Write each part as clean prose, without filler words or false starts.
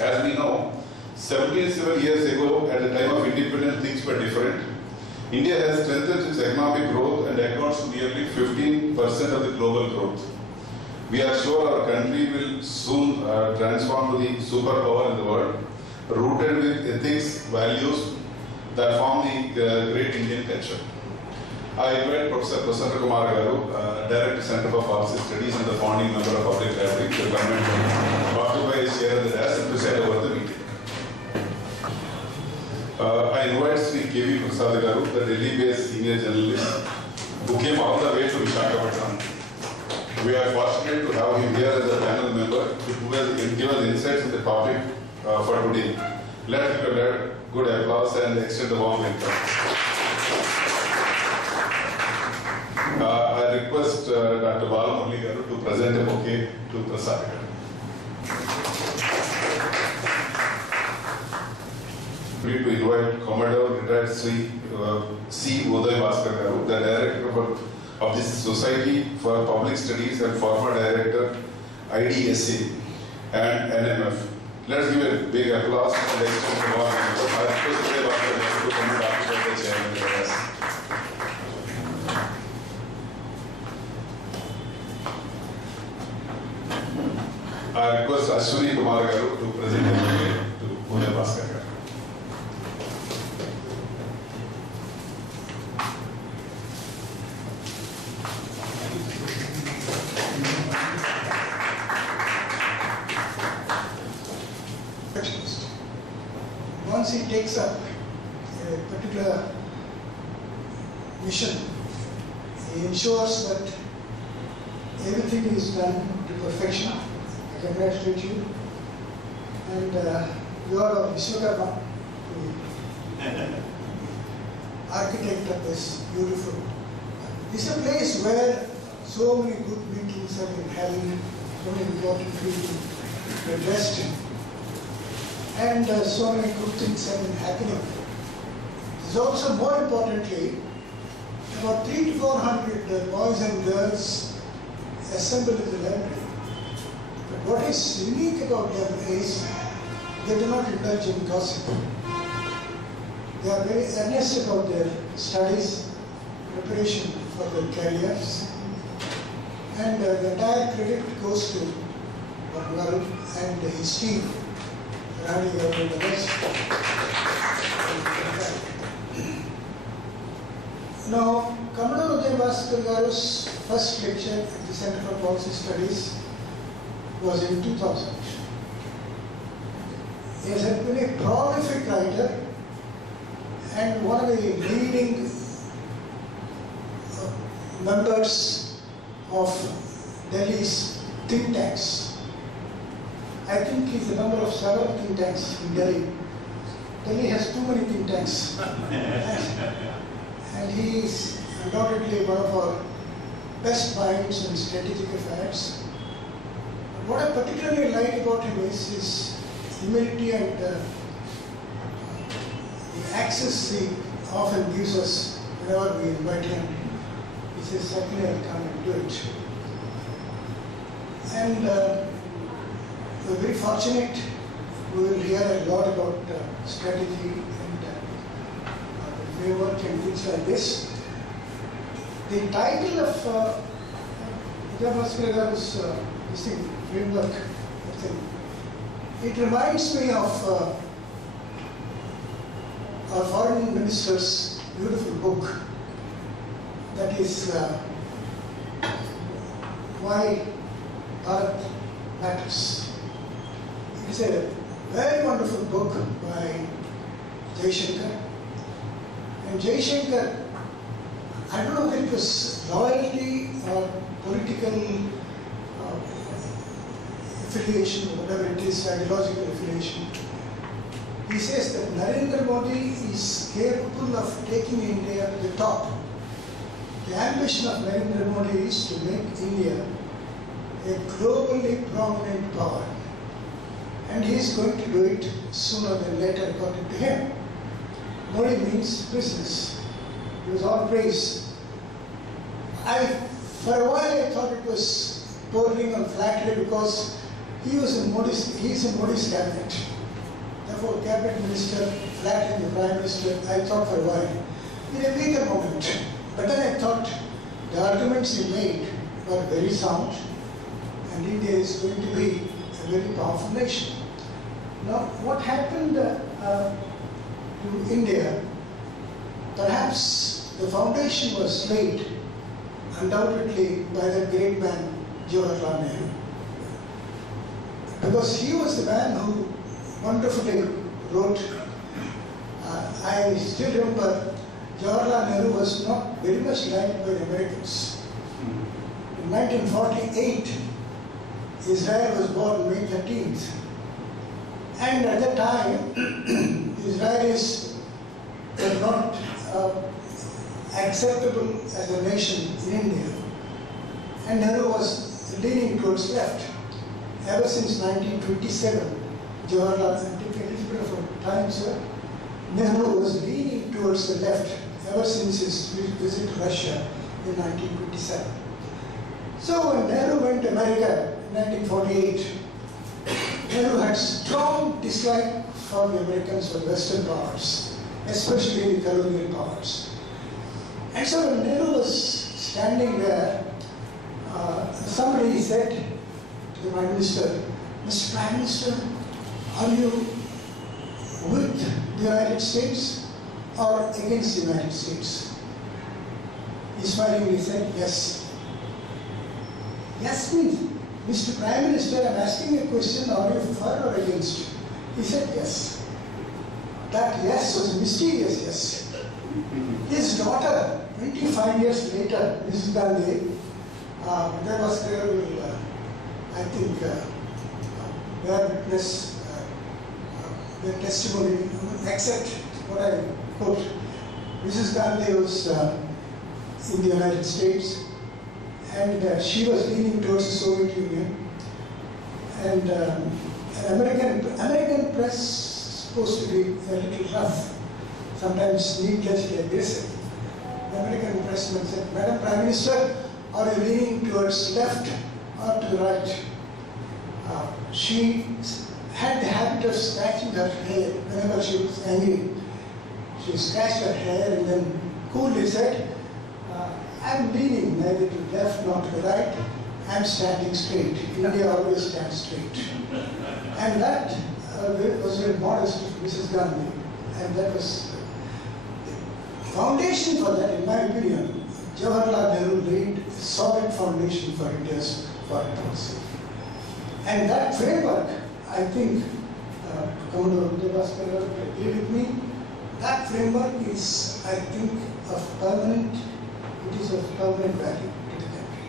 As we know, 77 years ago, at the time of independence, things were different. India has strengthened its economic growth and accounts for nearly 15% of the global growth. We are sure our country will soon transform to the superpower in the world, rooted with ethics, values that form the great Indian culture. I invite Professor Prasanna Kumar Garu, Director Center for Policy Studies and the founding member of Public Library, to come and occupy his chair in the desk and preside over the meeting. I invite Sri K.V. Prasad Garu, the Delhi-based senior journalist, who came all the way to Visakhapatnam. We are fortunate to have him here as a panel member who will give us insights on the topic for today. Let's give a good applause and extend a warm welcome. I request Dr. Balamurali Garu to present a bouquet to Prasad Garu. We to invite Commodore Retired C. Uday Bhaskar Garu, the Director of this Society for Public Studies and former Director IDSA and NMF. Let's give a big applause and extend the warm welcome. I request Uday Bhaskar Garu to come and occupy the chair in the desk. I request Ashwini Kumar Garu to present the bouquet to Uday Bhaskar Garu. Once he takes up a particular mission, he ensures that everything is done to perfection. I congratulate you. And you are of Visakhapatnam, the architect of this beautiful. This is a place where so many good meetings have been held, so many important people were addressed in. And so many good things have been happening. There's also, more importantly, about 300 to 400 boys and girls assembled in the library. But what is unique about them is they do not indulge in gossip. They are very earnest about their studies, preparation for their careers, and the entire credit goes to Bhaskar and his team. Now, Commodore Uday Bhaskar Garu's first lecture at the Center for Policy Studies was in 2000. He has been a prolific writer and one of the leading members of Delhi's think tanks. I think he's a member of several think tanks in Delhi. Delhi has too many think tanks. And he is undoubtedly one of our best minds in strategic affairs. What I particularly like about him is his humility and the access he often gives us whenever we invite him. He says, certainly I'll come and do it. And we're very fortunate. We will hear a lot about strategy and framework and things like this. The title of Uday Bhaskar Garu's framework, it reminds me of our foreign minister's beautiful book, that is Why Bharat Matters. It's a very wonderful book by Jaishankar. And Jaishankar, I don't know if it was loyalty or political affiliation, whatever it is, ideological affiliation. He says that Narendra Modi is capable of taking India to the top. The ambition of Narendra Modi is to make India a globally prominent power. And he is going to do it sooner than later, according to him. Modi means business. It was all praise. For a while I thought it was bordering on flattery because he is in Modi's cabinet. Therefore, cabinet minister, flattening the prime minister, I thought for a while, in a weaker moment. But then I thought the arguments he made were very sound, and India is going to be a very powerful nation. Now, what happened to India? Perhaps the foundation was laid undoubtedly by that great man, Jawaharlal Nehru. Because he was the man who wonderfully wrote. I still remember Jawaharlal Nehru was not very much liked by the Americans. In 1948, Israel was born May 13th. And at that time, Israelis were not acceptable as a nation in India. And Nehru was leaning towards left. Ever since 1927, Jawaharlal, I'm taking a little bit of a time, sir. Nehru was leaning towards the left ever since his visit to Russia in 1927. So when Nehru went to America in 1948, Nehru had strong dislike for the Americans or Western powers, especially the colonial powers. And so when Nehru was standing there, somebody said to the Prime Minister, Mr. Prime Minister, are you with the United States or against the United States? He smilingly said, yes. Yes means, Mr. Prime Minister, I'm asking a question, are you for or against? He said yes. That yes was a mysterious yes. His daughter, 25 years later, Mrs. Gandhi, there was I think, bear witness, their testimony, except what I quote. Mrs. Gandhi was in the United States, and she was leaning towards the Soviet Union. And American press is supposed to be a little rough, sometimes needlessly aggressive. The American pressman said, Madam Prime Minister, are you leaning towards left or to the right? She had the habit of scratching her hair whenever she was angry. She scratched her hair and then coolly said, I'm leaning neither to the left nor to the right. I'm standing straight. India always stands straight. And that was very modest of Mrs. Gandhi. And that was the foundation for that, in my opinion. Jawaharlal Nehru laid a solid foundation for India's foreign policy. And that framework, I think, Commodore Uday Bhaskar agree with me, that framework is, I think, of permanent, it is of permanent value to the country.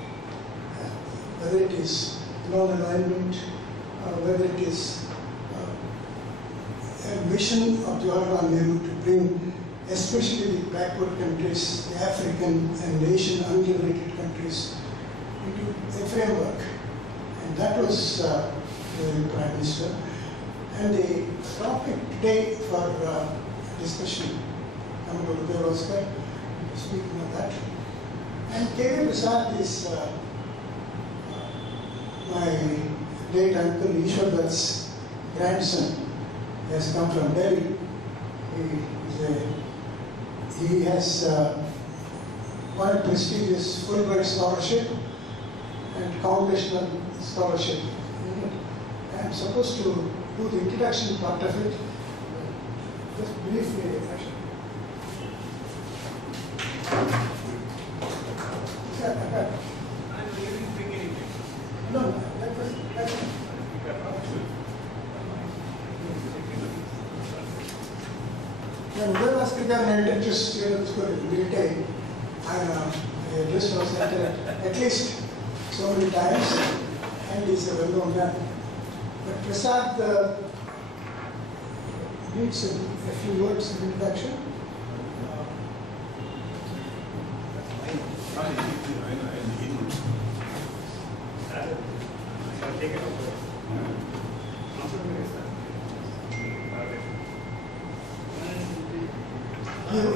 Whether it is non-alignment, whether it is a mission of Jawaharlal Nehru to bring especially the backward countries, the African and Asian unliberated countries into a framework. And that was the Prime Minister. And the topic today for discussion, Commodore Uday Bhaskar, speaking of that. And K.V. Prasad is my late uncle Ishwar's grandson. He has come from Delhi. He has won a prestigious Fulbright scholarship and Congressional scholarship. I am supposed to do the introduction part of it. Just briefly, actually. No, that was. When Uday Bhaskar entered school in Retd, I just was at least so many times, and he's a well-known man. But Prasad needs a few words of introduction.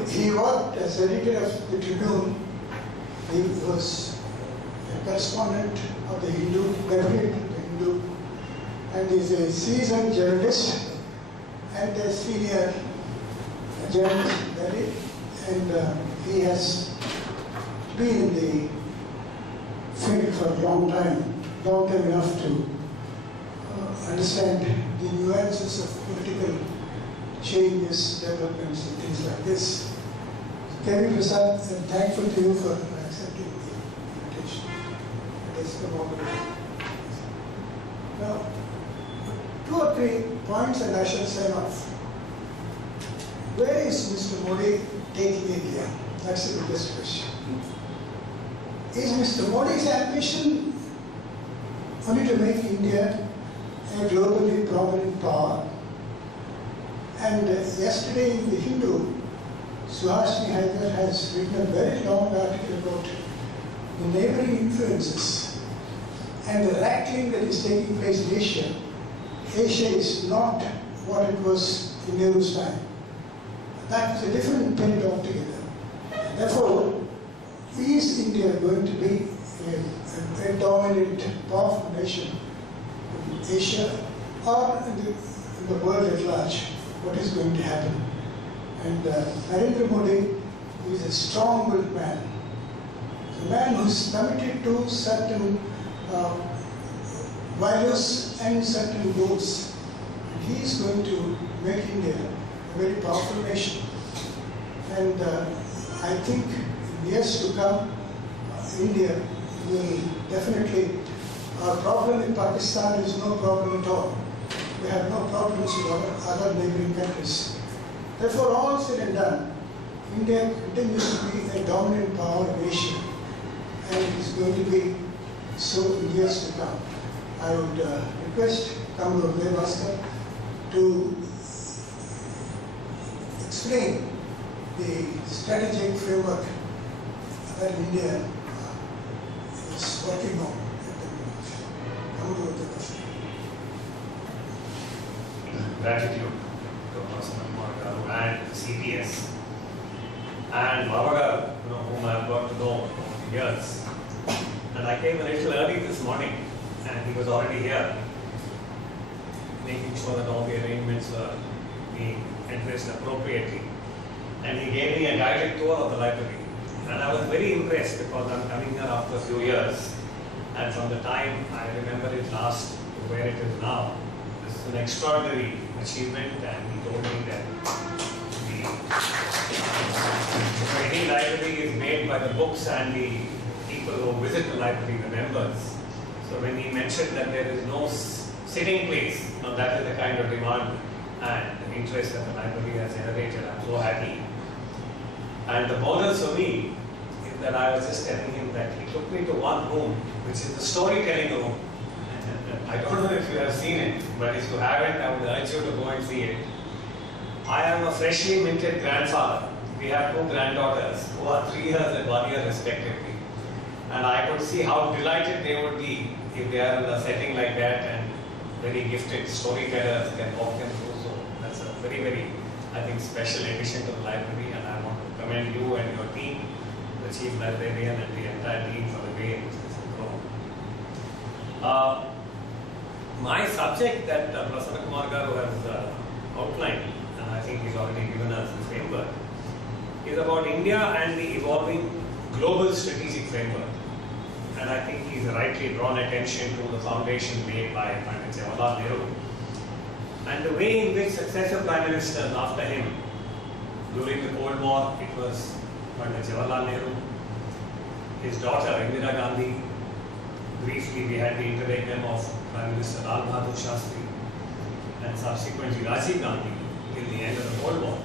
He worked as editor of the Tribune. He was a correspondent of the Hindu, graduate of the Hindu, and is a seasoned journalist and a senior journalist in Delhi, and he has been in the field for a long time enough to understand the nuances of political changes, developments, and things like this. Kevin Prasad, I'm thankful to you for accepting the invitation. It has come all the way. Now, 2 or 3 points and I shall sign off. Where is Mr. Modi taking India? That's the biggest question. Is Mr. Modi's ambition only to make India a globally prominent power? And yesterday in the Hindu, Suhasini Haidar has written a very long article about the neighboring influences and the rattling that is taking place in Asia. Asia is not what it was in Nehru's time. That is a different period altogether. Therefore, is India going to be a dominant, powerful nation in Asia or in the world at large? What is going to happen? And Narendra Modi is a strong-willed man. A man who is committed to certain values and certain goals. And he is going to make India a very powerful nation. And I think in years to come, India will definitely, our problem in Pakistan is no problem at all. We have no problems with other neighboring countries. Therefore, all said and done, India continues to be a dominant power in Asia, and it is going to be so in years to come. I would request Comrade Uday Bhaskar to explain the strategic framework that India is working on at the moment. Comrade Uday Bhaskar. Gratitude to Bhaskar and CTS and Bhaskar, whom I've got to know over the years. And I came a little early this morning, and he was already here, making sure that all the arrangements were being addressed appropriately. And he gave me a guided tour of the library. And I was very impressed because I'm coming here after a few years. And from the time I remember it last to where it is now, this is an extraordinary achievement. And he told me that any library is made by the books and the people who visit the library, the members. So when he mentioned that there is no sitting place, that is the kind of demand and interest that the library has generated. I'm so happy. And the bonus for me is that I was just telling him that he took me to one room, which is the storytelling room. I don't know if you have seen it, but if you haven't, I would urge you to go and see it. I am a freshly minted grandfather. We have 2 granddaughters who are 3 years and 1 year respectively. And I could see how delighted they would be if they are in a setting like that and very gifted storytellers can walk them through. So that's a very, very, I think, special addition to the library, and I want to commend you and your team, the Chief Librarian and the entire team for the way in which this has grown. My subject that Prasanna Kumar Garu has outlined, and I think he's already given us the framework, is about India and the evolving global strategic framework. And I think he's rightly drawn attention to the foundation made by Pandit Jawaharlal Nehru and the way in which successive prime ministers after him, during the Cold War, it was Pandit Jawaharlal Nehru, his daughter Indira Gandhi, briefly we had the interregnum of Prime Minister Lal Bahadur Shastri, and subsequently Rajiv Gandhi till the end of the Cold War.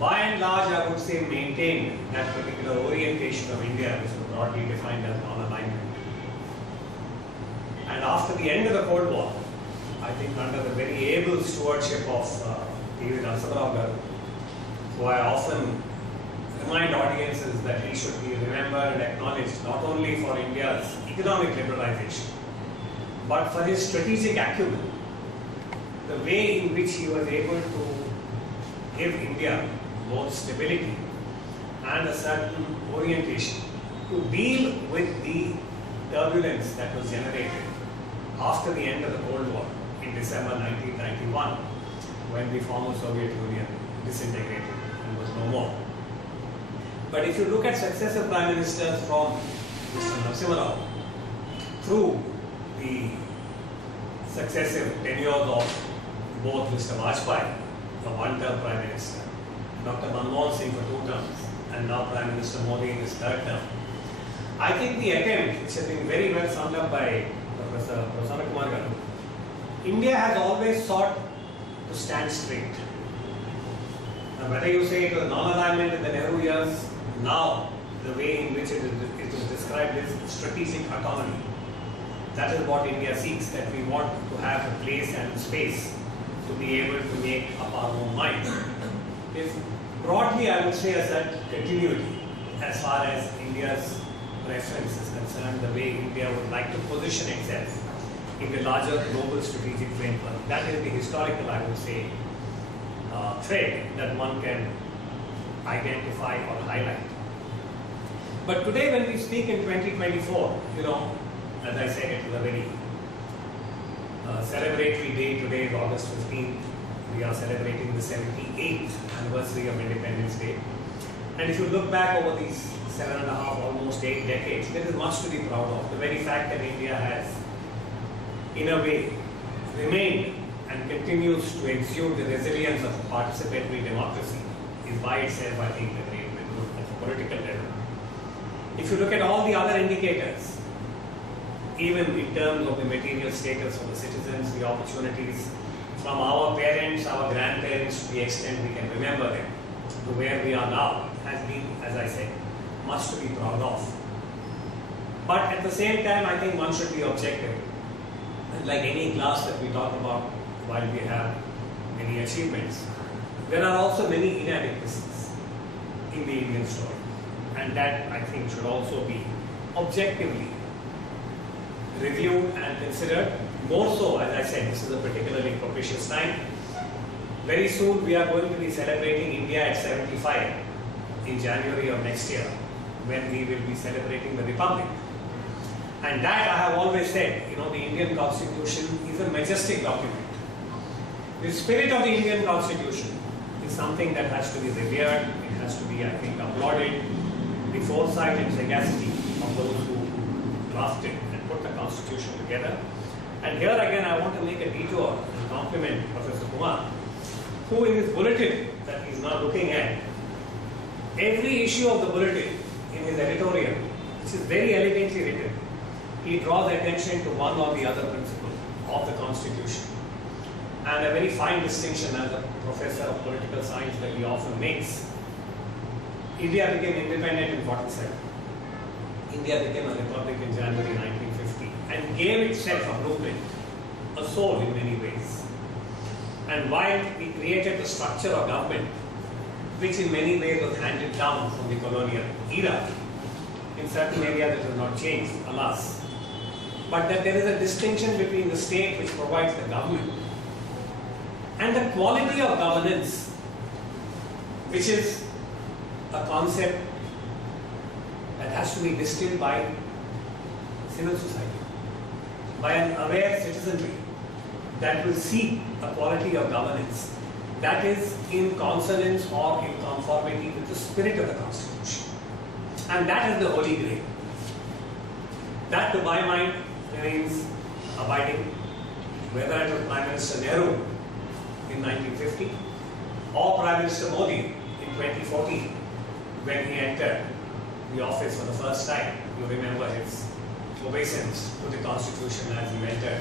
By and large, I would say maintained that particular orientation of India, which was broadly defined as non-alignment. And after the end of the Cold War, I think under the very able stewardship of P.V. Narasimha Garu, who I often remind audiences that he should be remembered and acknowledged not only for India's economic liberalization, but for his strategic acumen, the way in which he was able to give India both stability and a certain orientation to deal with the turbulence that was generated after the end of the Cold War in December 1991, when the former Soviet Union disintegrated and was no more. But if you look at successive prime ministers from Mr. Narasimha Rao through the successive tenures of both Mr. Vajpayee, a one-term prime minister, Dr. Manmohan Singh for 2 terms, and now Prime Minister Modi in his 3rd term, I think the attempt, which has been very well summed up by Professor Prasanna Kumar Garu, India has always sought to stand straight. Now, whether you say it was non-alignment in the Nehru years, now the way in which it is described is strategic autonomy. That is what India seeks, that we want to have a place and a space to be able to make up our own mind. If broadly I would say as that continuity as far as India's preference is concerned, the way India would like to position itself in the larger global strategic framework. That is the historical, I would say, thread that one can identify or highlight. But today when we speak in 2024, as I said, it is a very celebratory day. Today is August 15th. We are celebrating the 78th anniversary of Independence Day. And if you look back over these 7.5, almost 8 decades, there is much to be proud of. The very fact that India has, in a way, remained and continues to exude the resilience of participatory democracy is by itself, I think, a great win at the political level. If you look at all the other indicators, even in terms of the material status of the citizens, the opportunities from our parents, our grandparents, to the extent we can remember them, to where we are now, has been, as I said, much to be proud of. But at the same time, I think one should be objective. And like any class that we talk about, while we have many achievements, there are also many inadequacies in the Indian story. And that, I think, should also be objectively reviewed and considered. More so, as I said, this is a particularly propitious time. Very soon we are going to be celebrating India at 75 in January of next year, when we will be celebrating the Republic. And that I have always said, the Indian Constitution is a majestic document. The spirit of the Indian Constitution is something that has to be revered, it has to be, I think, applauded. The foresight and sagacity of those who drafted and put the Constitution together. And here again I want to make a detour and compliment Professor Kumar, who in his bulletin that he is now looking at, every issue of the bulletin in his editorial, which is very elegantly written, he draws attention to one or the other principle of the Constitution. And a very fine distinction as a professor of political science that he often makes. India became independent in 47. India became a republic in January 1950 and gave itself a blueprint, a soul in many ways. And while we created the structure of government, which in many ways was handed down from the colonial era, in certain areas it has not changed, alas. But that there is a distinction between the state which provides the government and the quality of governance, which is a concept that has to be distilled by civil society, by an aware citizenry that will seek a quality of governance that is in consonance or in conformity with the spirit of the Constitution. And that is the holy grail. That, to my mind, remains abiding, whether it was Prime Minister Nehru in 1950 or Prime Minister Modi in 2014 when he entered the office for the first time. You remember his obeisance to the Constitution as he entered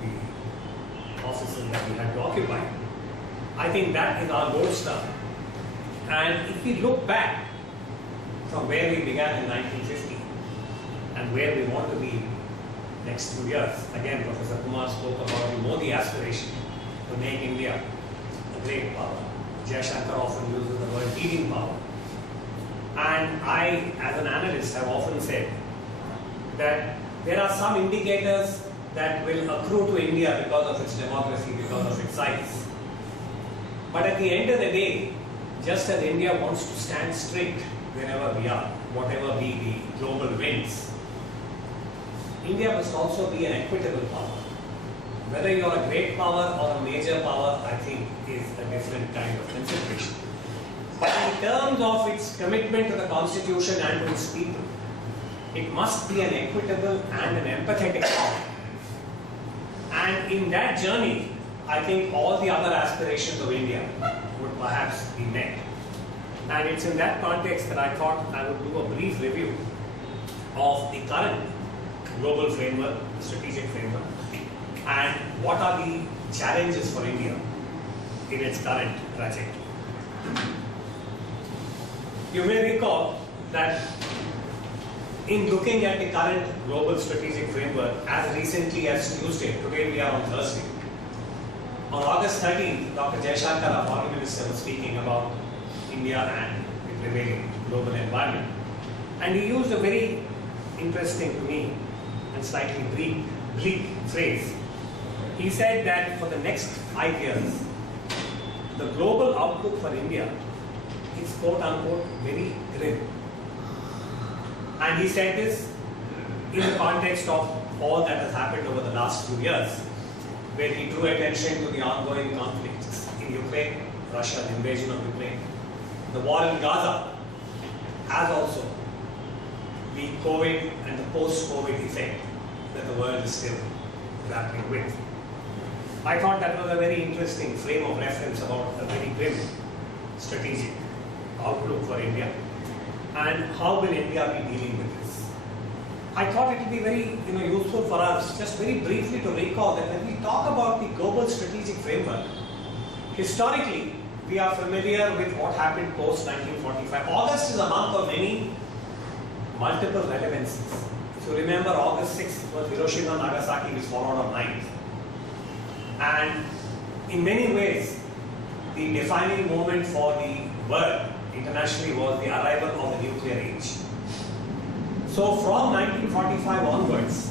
the offices that he had to occupy. I think that is our gold star. And if we look back from where we began in 1950 and where we want to be next 2 years, again Professor Kumar spoke about the Modi aspiration to make India a great power. Jaishankar often uses the word leading power. And I, as an analyst, have often said that there are some indicators that will accrue to India because of its democracy, because of its size. But at the end of the day, just as India wants to stand straight wherever we are, whatever be the global winds, India must also be an equitable power. Whether you are a great power or a major power, I think, is a different kind of consideration. But in terms of its commitment to the Constitution and to its people, it must be an equitable and an empathetic power. And in that journey, I think all the other aspirations of India would perhaps be met. And it's in that context that I thought I would do a brief review of the current global framework, the strategic framework, and what are the challenges for India in its current trajectory. You may recall that in looking at the current global strategic framework as recently as Tuesday, today we are on Thursday, on August 13th, Dr. Jaishankar, our Foreign Minister, was speaking about India and the prevailing global environment. And he used a very interesting to me and slightly bleak phrase. He said that for the next 5 years, the global outlook for India is quote unquote very grim. And he said this in the context of all that has happened over the last 2 years, where he drew attention to the ongoing conflicts in Ukraine, Russia, the invasion of Ukraine, the war in Gaza, as also the COVID and the post-COVID effect that the world is still grappling with. I thought that was a very interesting frame of reference about a very grim strategic outlook for India and how will India be dealing with this. I thought it would be very useful for us just very briefly to recall that when we talk about the global strategic framework, historically we are familiar with what happened post 1945. August is a month of many multiple relevancies. If you remember, August 6th was Hiroshima, Nagasaki, which followed on 9th. And in many ways, the defining moment for the world internationally was the arrival of the nuclear age. So from 1945 onwards,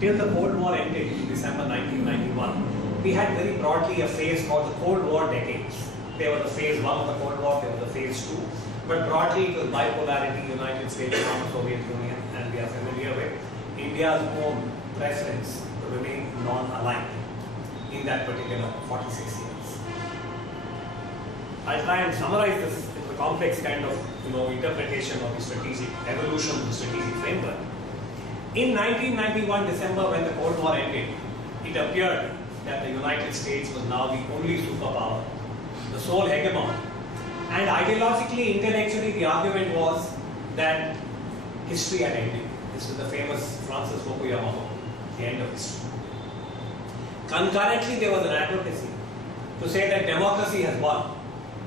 till the Cold War ended in December 1991, we had very broadly a phase called the Cold War decades. There was the phase 1 of the Cold War, there was the phase 2. But broadly, it was bipolarity, United States, former Soviet Union, and we are familiar with India's own preference to remain non-aligned in that particular 46 years. I'll try and summarize this in the complex kind of interpretation of the strategic evolution of the strategic framework. In 1991 December, when the Cold War ended, it appeared that the United States was now the only superpower, the sole hegemon. And ideologically, intellectually, the argument was that history had ended. This is the famous Francis Fukuyama book, The End of History. Concurrently, there was an advocacy to say that democracy has won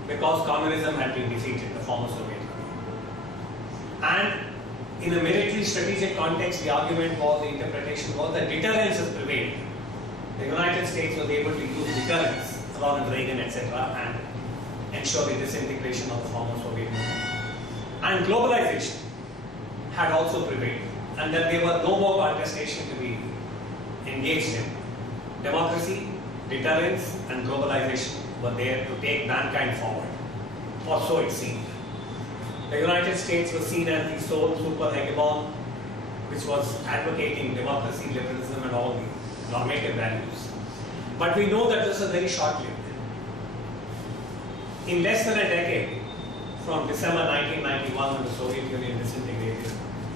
because communism had been defeated, the former Soviet Union. And in a military strategic context, the argument was, the interpretation was that deterrence has prevailed. The United States was able to use deterrence, Ronald Reagan, etc., and ensure the disintegration of the former Soviet Union. And globalization had also prevailed, and that there was no more contestation to be engaged in. Democracy, deterrence, and globalization were there to take mankind forward, or so it seemed. The United States was seen as the sole super hegemon, which was advocating democracy, liberalism, and all the normative values. But we know that this was very short-lived. In less than a decade, from December 1991 when the Soviet Union disintegrated,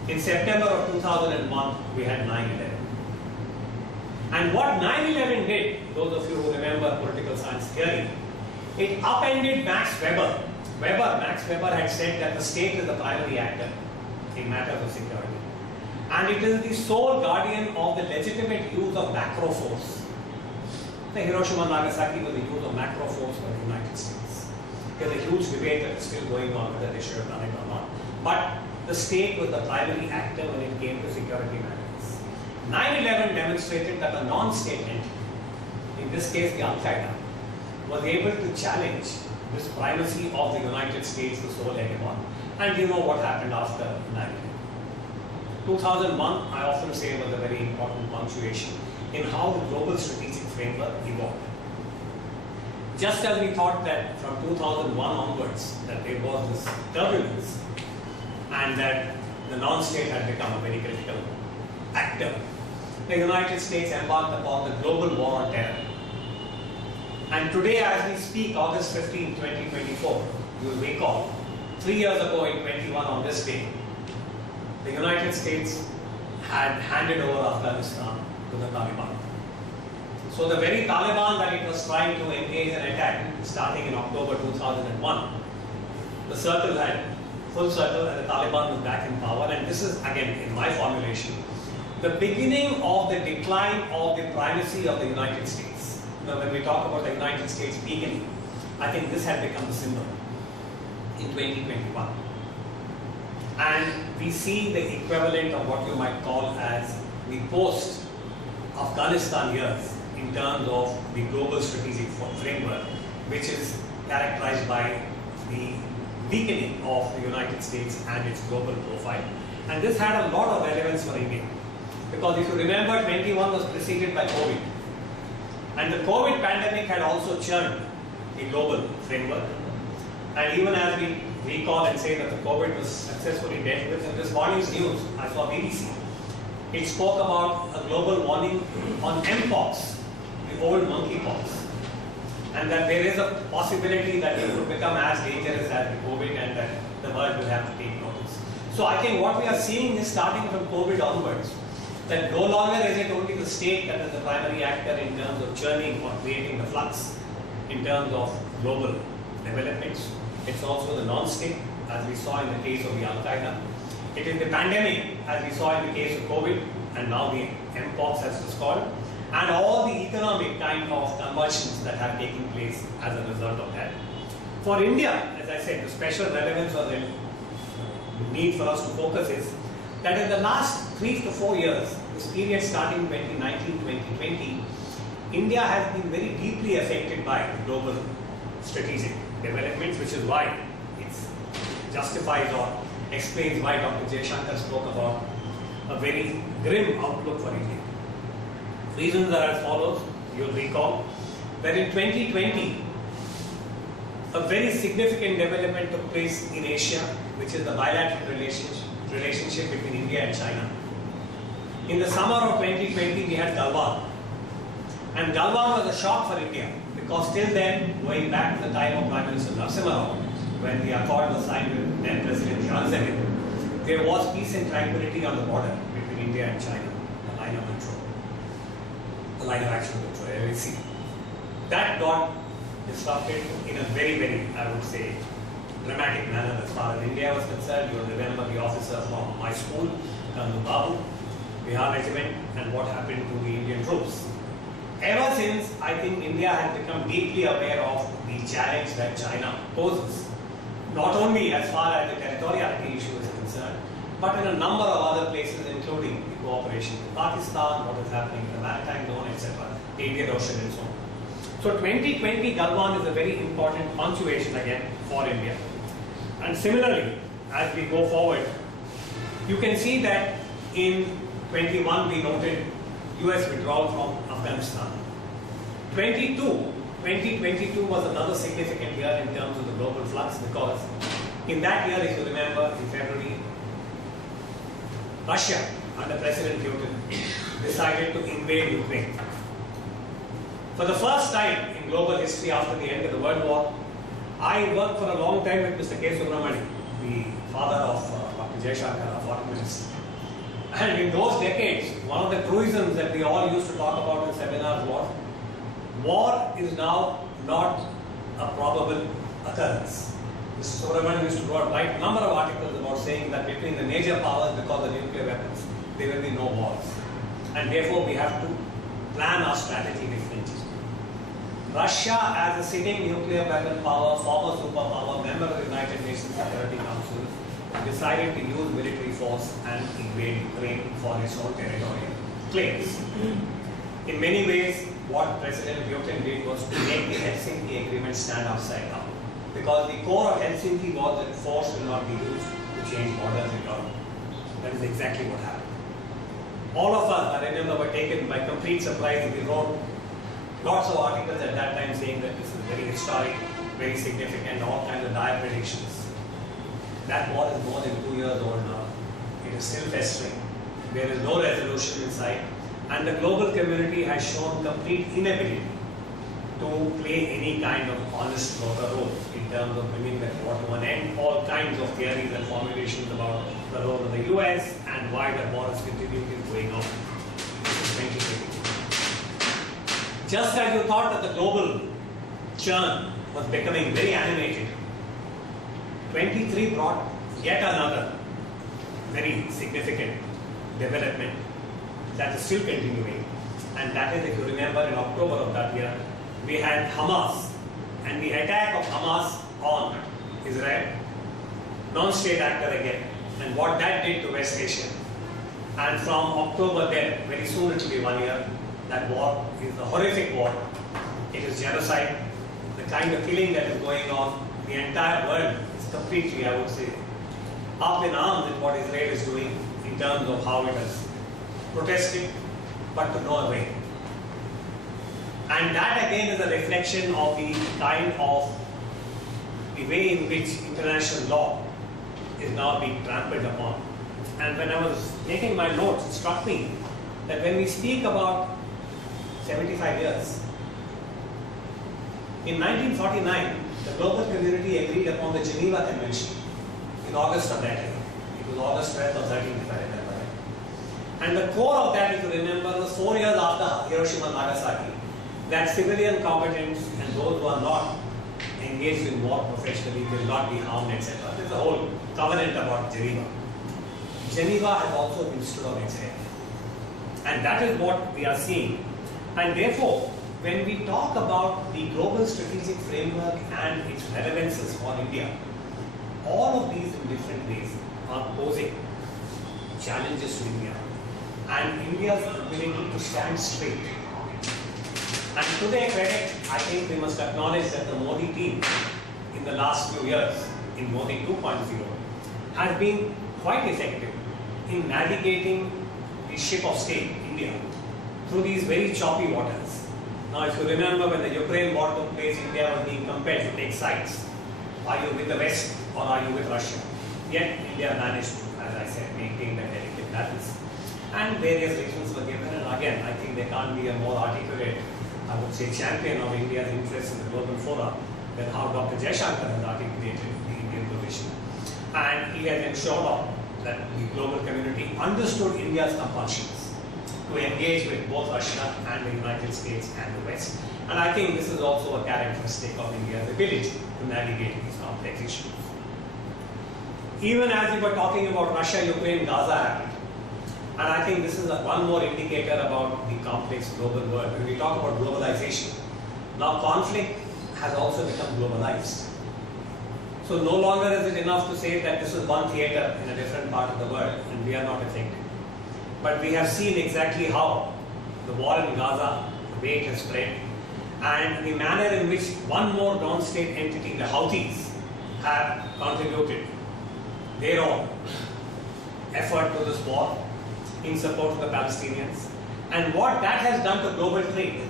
in September of 2001, we had 9/11. And what 9/11 did, those of you who remember political science theory, it upended Max Weber. Max Weber had said that the state is the primary actor in matters of security. And it is the sole guardian of the legitimate use of macro force. The Hiroshima Nagasaki was the use of macro force by the United States. There's a huge debate that is still going on whether they should have done it or not. But the state was the primary actor when it came to security matters. 9/11 demonstrated that a non-state entity, in this case the Al-Qaeda, was able to challenge this primacy of the United States, the sole hegemon. And you know what happened after 9/11. 2001, I often say, was a very important punctuation in how the global strategic framework evolved. Just as we thought that from 2001 onwards that there was this turbulence and that the non-state had become a very critical actor, the United States embarked upon the global war on terror. And today, as we speak, August 15, 2024, you will recall, 3 years ago in 21 on this day, the United States had handed over Afghanistan to the Taliban. So the very Taliban that it was trying to engage and attack, starting in October 2001, the circle had full circle and the Taliban was back in power. And this is, again, in my formulation, the beginning of the decline of the primacy of the United States. Now, when we talk about the United States beginning, I think this had become the symbol in 2021. And we see the equivalent of what you might call as the post-Afghanistan years in terms of the global strategic framework, which is characterized by the weakening of the United States and its global profile. And this had a lot of relevance for India. Because if you remember, 21 was preceded by COVID. And the COVID pandemic had also churned the global framework. And even as we recall and say that the COVID was successfully dealt with, in this morning's news, I saw BBC, it spoke about a global warning on Mpox, the old monkeypox. And that there is a possibility that it could become as dangerous as the COVID and that the world will have to take notice. So I think what we are seeing is starting from COVID onwards, that no longer is it only the state that is the primary actor in terms of churning or creating the flux in terms of global developments. It's also the non-state, as we saw in the case of the Al-Qaeda. It is the pandemic, as we saw in the case of COVID, and now the Mpox as it is called, and all the economic kind of conversions that have taken place as a result of that. For India, as I said, the special relevance or the need for us to focus is that in the last 3 to 4 years, this period starting 2019-2020, India has been very deeply affected by the global strategic developments, which is why it justifies or explains why Dr. Jaishankar spoke about a very grim outlook for India. Reasons are as follows. You'll recall that in 2020, a very significant development took place in Asia, which is the bilateral relationship between India and China. In the summer of 2020, we had Galwan. And Galwan was a shock for India, because till then, going back to the time of Prime Minister Narasimha Rao, when the accord was signed with then President Jiang Zemin, there was peace and tranquility on the border between India and China, the line of control, the line of action control, LAC. That got disrupted in a very, very, I would say, dramatic manner as far as India was concerned. You will remember the officer from my school, Colonel Babu, Bihar Regiment, and what happened to the Indian troops. Ever since, I think India has become deeply aware of the challenge that China poses, not only as far as the territoriality issue is concerned, but in a number of other places, including the cooperation with Pakistan, what is happening in the maritime zone, etc., the Indian Ocean and so on. So 2020 Galwan is a very important punctuation again for India. And similarly, as we go forward, you can see that in 21 we noted US withdrawal from Afghanistan. 2022 was another significant year in terms of the global flux, because in that year, if you remember, in February, Russia under President Putin decided to invade Ukraine. For the first time in global history after the end of the World War, I worked for a long time with Mr. K. Subramanian, the father of Dr. Jaishankar, our foreign minister. And in those decades, one of the truisms that we all used to talk about in seminars was, war is now not a probable occurrence. Mr. Subramanian used to write a number of articles about saying that between the major powers, because of nuclear weapons, there will be no wars. And therefore, we have to plan our strategy differently. Russia, as a sitting nuclear weapon power, former superpower, member of the United Nations Security Council, decided to use military force and invade Ukraine for its own territorial claims. In many ways, what President Putin did was to make the Helsinki Agreement stand upside down. Because the core of Helsinki was that force will not be used to change borders in Europe. That is exactly what happened. All of us, I remember, were taken by complete surprise. We wrote lots of articles at that time saying that this is very historic, very significant, all kinds of dire predictions. That war is more than 2 years old now. It is still festering. There is no resolution in sight. And the global community has shown complete inability to play any kind of honest broker role in terms of bringing the war to an end. All kinds of theories and formulations about the role of the US and why the war is continuing going on. This is 2020. Just as you thought that the global churn was becoming very animated, 23 brought yet another very significant development that is still continuing, and that is, if you remember, in October of that year, we had Hamas and the attack of Hamas on Israel, non-state actor again, and what that did to West Asia. And from October then, very soon it will be 1 year, that war is a horrific war. It is genocide. The kind of killing that is going on, the entire world is completely, I would say, up in arms with what Israel is doing in terms of how it is protesting, but to no avail. And that again is a reflection of the kind of the way in which international law is now being trampled upon. And when I was making my notes, it struck me that when we speak about 75 years, in 1949, the global community agreed upon the Geneva Convention in August of that year. It was August 12th or 13th, if I remember. And the core of that, if you remember, was 4 years after Hiroshima and Nagasaki, that civilian combatants and those who are not engaged in war professionally will not be harmed, etc. There's a whole covenant about Geneva. Geneva has also been stood on its head. And that is what we are seeing. And therefore, when we talk about the global strategic framework and its relevances for India, all of these in different ways are posing challenges to India and India's ability to stand straight. And to their credit, I think we must acknowledge that the Modi team in the last few years, in Modi 2.0, has been quite effective in navigating the ship of state, India, through these very choppy waters. Now, if you remember when the Ukraine war took place, India was being compelled to take sides. Are you with the West or are you with Russia? Yet, India managed to, as I said, maintain that delicate balance. And various reasons were given, and again, I think there can't be a more articulate, I would say, champion of India's interests in the global fora than how Dr. Jaishankar has articulated the Indian position. And he has ensured that the global community understood India's compulsions to engage with both Russia and the United States and the West. And I think this is also a characteristic of India's ability to navigate these complex issues. Even as we were talking about Russia, Ukraine, Gaza happened. And I think this is one more indicator about the complex global world. When we talk about globalization, now conflict has also become globalized. So no longer is it enough to say that this is one theater in a different part of the world and we are not affected. But we have seen exactly how the war in Gaza, the way it has spread, and the manner in which one more non-state entity, the Houthis, have contributed their own effort to this war in support of the Palestinians, and what that has done to global trade.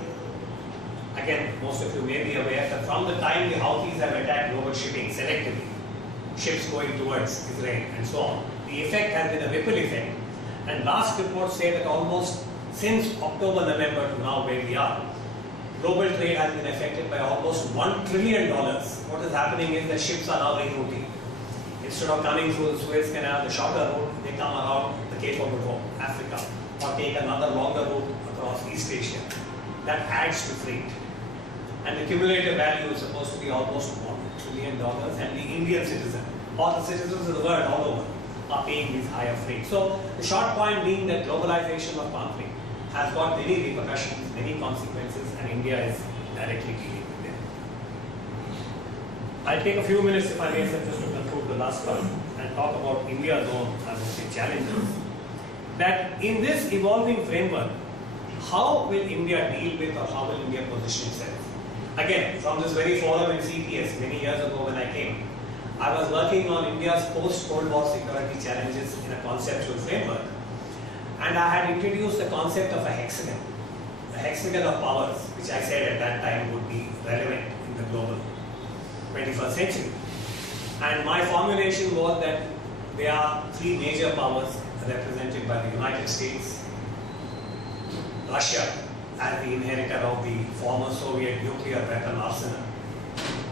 Again, most of you may be aware that from the time the Houthis have attacked global shipping selectively, ships going towards Israel and so on, the effect has been a ripple effect. And last reports say that almost since October, November to now where we are, global trade has been affected by almost $1 trillion. What is happening is that ships are now rerouting. Instead of coming through the Suez Canal, the shorter route, they come around the Cape of Good Hope, Africa, or take another longer route across East Asia. That adds to freight. And the cumulative value is supposed to be almost $1 trillion, and the Indian citizen, or the citizens of the world all over, are paying these higher freight. So the short point being that globalization of conflict has got many repercussions, many consequences, and India is directly dealing with them. I'll take a few minutes, if I may, sir, just to conclude the last part and talk about India's own, I would say, challenges. That in this evolving framework, how will India deal with, or how will India position itself? Again, from this very forum in CTS many years ago when I came, I was working on India's post-Cold War security challenges in a conceptual framework. And I had introduced the concept of a hexagon of powers, which I said at that time would be relevant in the global 21st century. And my formulation was that there are three major powers represented by the United States, Russia as the inheritor of the former Soviet nuclear weapon arsenal,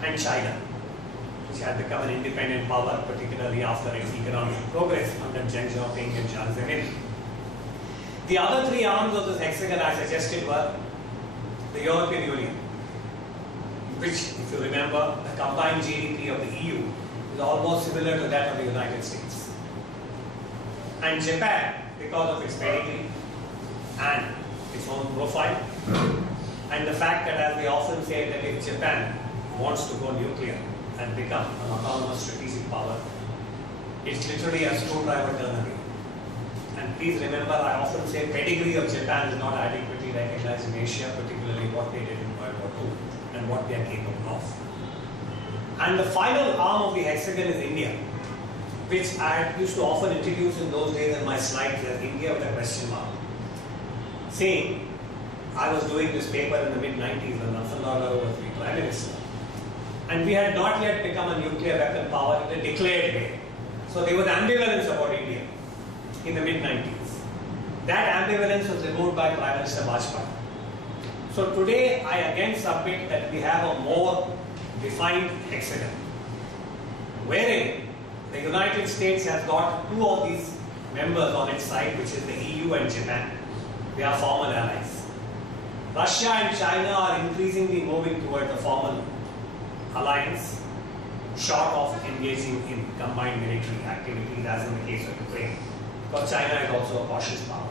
and China, which had become an independent power, particularly after its economic progress under Deng Xiaoping and Jiang Zemin. The other three arms of this hexagon I suggested were the European Union, which, if you remember, the combined GDP of the EU is almost similar to that of the United States. And Japan, because of its pedigree and its own profile, and the fact that, as we often say, that if Japan wants to go nuclear and become an autonomous strategic power, it's literally a screwdriver turn away. And please remember, I often say pedigree of Japan is not adequately recognized in Asia, particularly what they did in World War II and what they are capable of. And the final arm of the hexagon is India, which I used to often introduce in those days in my slides as India with a question mark. Saying, I was doing this paper in the mid-90s when Narasimha was the Prime Minister, and we had not yet become a nuclear weapon power in a declared way. So there was ambivalence about India in the mid-90s. That ambivalence was removed by Prime Minister Bhaskar. So today I again submit that we have a more defined hexagon, wherein the United States has got two of these members on its side, which is the EU and Japan. They are formal allies. Russia and China are increasingly moving toward the formal alliance, short of engaging in combined military activities, as in the case of Ukraine, because China is also a cautious power.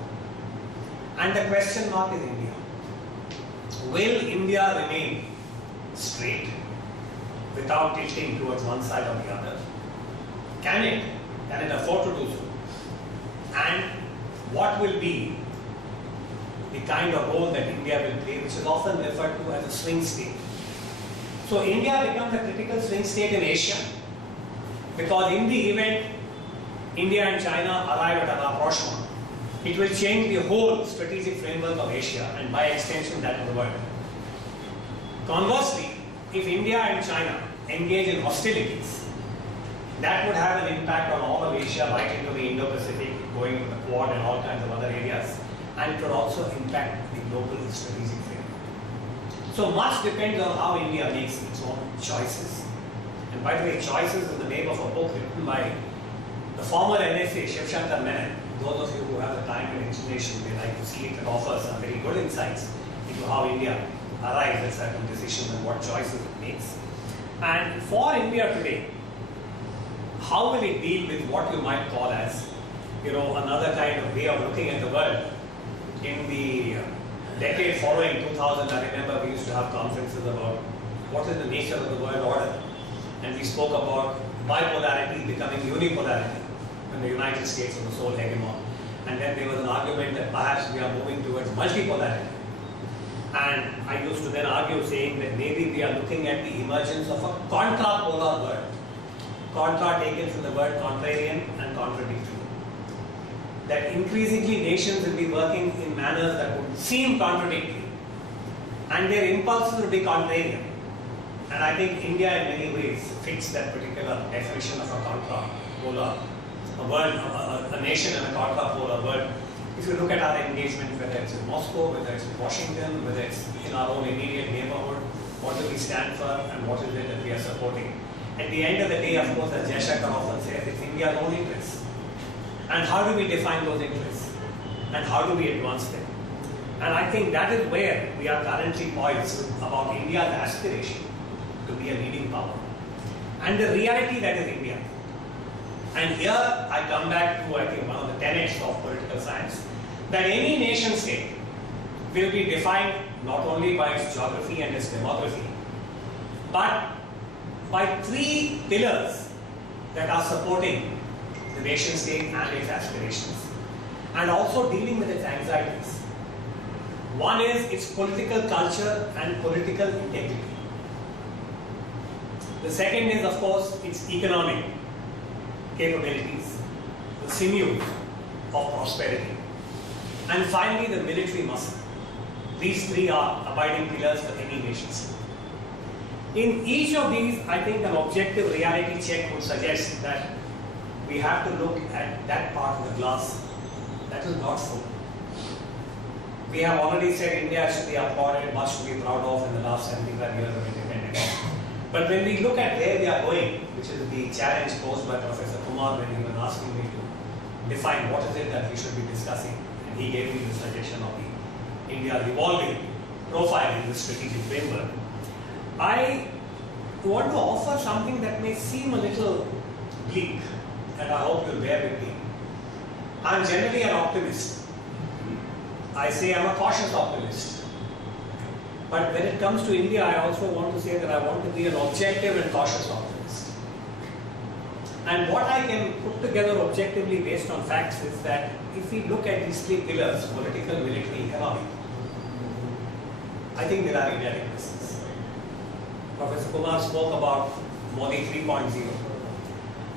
And the question mark is India. Will India remain straight without tilting towards one side or the other? Can it afford to do so? And what will be the kind of role that India will play, which is often referred to as a swing state? So India becomes a critical swing state in Asia, because in the event India and China arrive at an rapprochement, it will change the whole strategic framework of Asia and by extension that of the world. Conversely, if India and China engage in hostilities, that would have an impact on all of Asia, right into the Indo-Pacific, going to the Quad and all kinds of other areas, and could also impact the global strategic framework. So much depends on how India makes its own choices. And by the way, Choices is the name of a book written by the former NSA, Shiv Shankar Menon. Those of you who have the time and inclination may like to see it. It offers some very good insights into how India arrives at certain decisions and what choices it makes. And for India today, how will it deal with what you might call as, another kind of way of looking at the world? In the decade following 2000, I remember we used to have conferences about what is the nature of the world order. And we spoke about bipolarity becoming unipolarity when the United States was the sole hegemon. And then there was an argument that perhaps we are moving towards multipolarity. And I used to then argue saying that maybe we are looking at the emergence of a contrapolar world. Contra taken from the word contrarian and contradictory. That increasingly nations will be working in manners that would seem contradictory, and their impulses will be contrarian. And I think India in many ways fits that particular definition of a contrapolar world, a nation in a contrapolar world. If you look at our engagement, whether it's in Moscow, whether it's in Washington, whether it's in our own immediate neighborhood, what do we stand for and what is it that we are supporting? At the end of the day, of course, as Jaishankar often says, it's India's own interests. And how do we define those interests? And how do we advance them? And I think that is where we are currently poised about India's aspiration to be a leading power. And the reality that is India. And here I come back to, I think, one of the tenets of political science, that any nation state will be defined not only by its geography and its demography, but by three pillars that are supporting the nation state and its aspirations, and also dealing with its anxieties. One is its political culture and political integrity. The second is, of course, its economic capabilities, the sinews of prosperity. And finally, the military muscle. These three are abiding pillars for any nation state. In each of these, I think an objective reality check would suggest that we have to look at that part of the glass that is not full. We have already said India should be applauded, much to be proud of in the last 75 years of independence. But when we look at where we are going, which is the challenge posed by Professor Kumar when he was asking me to define what is it that we should be discussing, and he gave me the suggestion of the India's evolving profile in the strategic framework, I want to offer something that may seem a little bleak, and I hope you'll bear with me. I'm generally an optimist. I say I'm a cautious optimist. But when it comes to India, I also want to say that I want to be an objective and cautious optimist. And what I can put together objectively based on facts is that if we look at these three pillars, political, military, economic, I think there are inadequacies. Professor Kumar spoke about Modi 3.0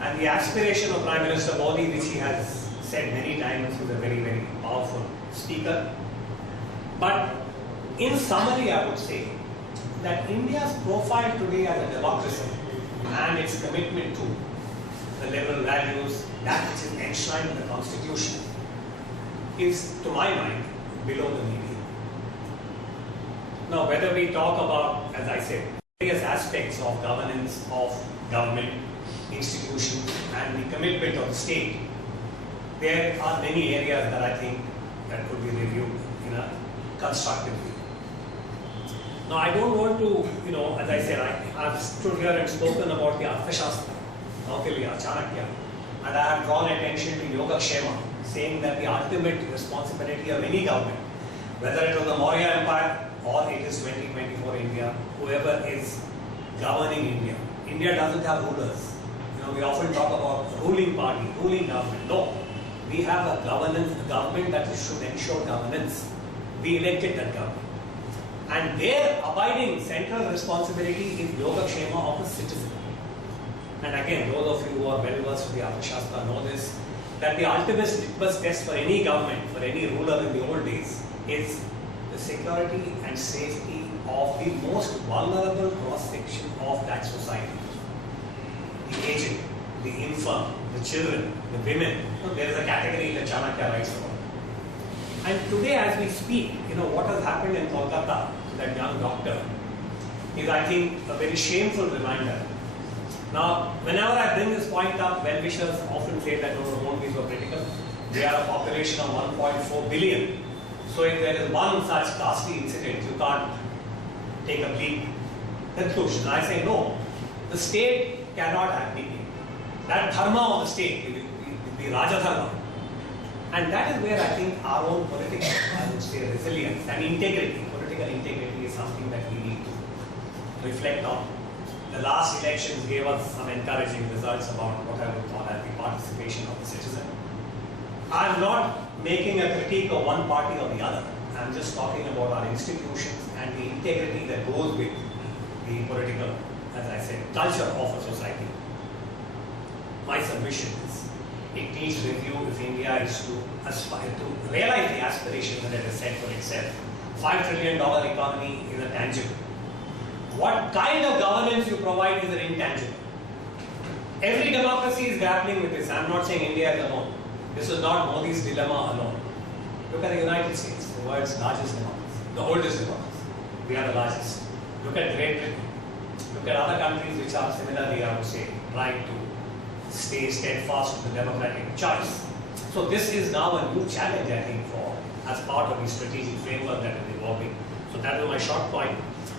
and the aspiration of Prime Minister Modi, which he has said many times, he's a very, very powerful speaker. But in summary, I would say that India's profile today as a democracy and its commitment to the liberal values, that which is enshrined in the Constitution, is, to my mind, below the median. Now, whether we talk about, as I said, various aspects of governance, of government, institutions, and the commitment of the state, there are many areas that I think that could be reviewed in a constructive way. Now, I don't want to, as I said, I've stood here and spoken about the Arthashastra, Naukilya, Chanakya, and I have drawn attention to Yoga Kshema, saying that the ultimate responsibility of any government, whether it was the Maurya Empire or it is 2024 India, whoever is governing India, India doesn't have rulers. We often talk about ruling party, ruling government. No, we have a government that should ensure governance. We elected that government. And their abiding central responsibility is Yoga Kshema of the citizen. And again, those of you who are well versed with the Arthashastra know this, that the ultimate litmus test for any government, for any ruler in the old days, is the security and safety of the most vulnerable cross-section of that society. The aged, the infirm, the children, the women. There is a category that Chanakya writes about. And today as we speak, what has happened in Kolkata to that young doctor is, I think, a very shameful reminder. Now, whenever I bring this point up, well-wishers often say that, no, don't be so critical. We are a population of 1.4 billion. So if there is one such ghastly incident, you can't take a bleak conclusion. I say no. The state cannot abdicate. That dharma of the state, the Raja Dharma. And that is where I think our own political, I would say, resilience and integrity, political integrity is something that we need to reflect on. The last elections gave us some encouraging results about what I would call as the participation of the citizen. I am not making a critique of one party or the other. I am just talking about our institutions and the integrity that goes with the political, as I said, culture of a society. My submission is, it needs review if India is to aspire to realize the aspiration that it has set for itself. $5 trillion economy is a tangible. What kind of governance you provide is an intangible. Every democracy is grappling with this. I am not saying India is alone. This is not Modi's dilemma alone. Look at the United States, the world's largest democracy, the oldest democracy. We are the largest. Look at Great Britain. Look at other countries which are similarly, I would say, trying to stay steadfast to the democratic choice. So this is now a new challenge, I think, as part of the strategic framework that is evolving. So that was my short point.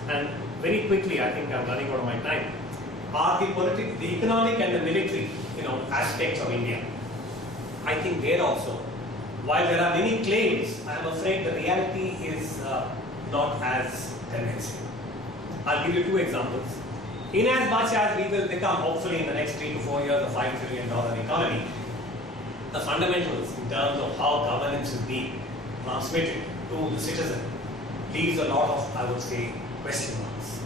And very quickly, I think I'm running out of my time, are the economic and the military, aspects of India. I think there also, while there are many claims, I am afraid the reality is not as convincing. I'll give you two examples. In as much as we will become, hopefully in the next 3 to 4 years, a $5 trillion economy, the fundamentals in terms of how governance is being transmitted to the citizen leaves a lot of, I would say, question marks.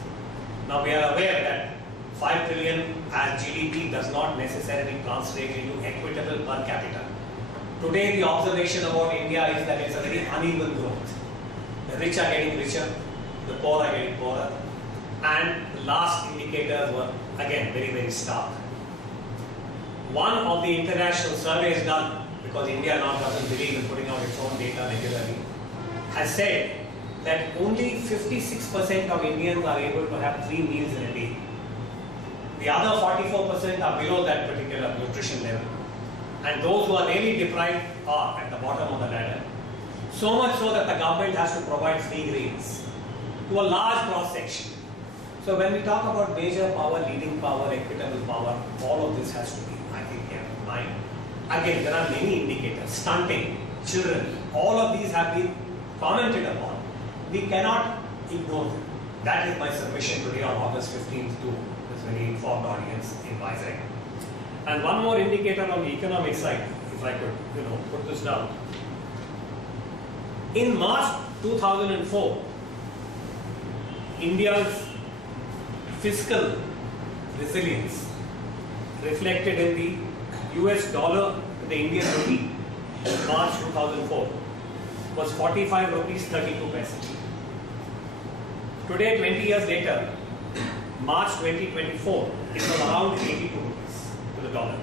Now we are aware that 5 trillion as GDP does not necessarily translate into equitable per capita. Today the observation about India is that it's a very uneven growth. The rich are getting richer, the poor are getting poorer, and the last indicators were again very, very stark. One of the international surveys done, because India now doesn't believe in putting out its own data regularly, has said that only 56% of Indians are able to have 3 meals in a day. The other 44% are below that particular nutrition level. And those who are really deprived are at the bottom of the ladder. So much so that the government has to provide free grains to a large cross section. So when we talk about major power, leading power, equitable power, all of this has to be, I think, kept in mind. Again, there are many indicators. Stunting, children, all of these have been commented upon. We cannot ignore them. That is my submission today on August 15th to this very informed audience in Vizag. And one more indicator on the economic side, if I could, put this down. In March 2004, India's fiscal resilience reflected in the US dollar to the Indian rupee in March 2004 was 45 rupees 32 paise. Today, 20 years later, March 2024, it was around 82 rupees to the dollar.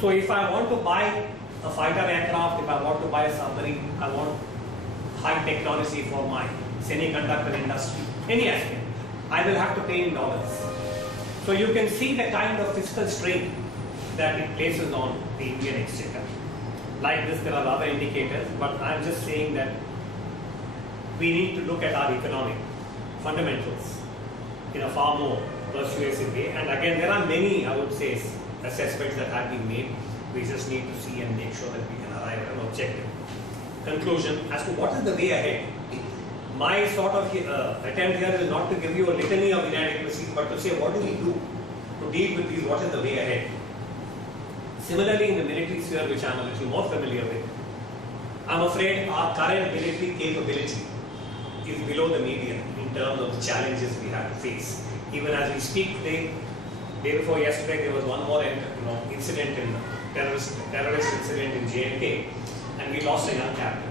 So if I want to buy a fighter aircraft, if I want to buy a submarine, I want high technology for my semiconductor industry, any aspect, I will have to pay in dollars. So you can see the kind of fiscal strain that it places on the Indian exchequer. Like this, there are other indicators, but I'm just saying that we need to look at our economic fundamentals in a far more persuasive way. And again, there are many, I would say, assessments that have been made. We just need to see and make sure that we can arrive at an objective conclusion as to what is the way ahead. My sort of attempt here is not to give you a litany of inadequacies, but to say what do we do to deal with these, what is the way ahead. Similarly, in the military sphere, which I'm a little more familiar with, I'm afraid our current military capability is below the median in terms of the challenges we have to face. Even as we speak today, day before yesterday, there was one more incident in terrorist incident in Cmde, and we lost a young captain.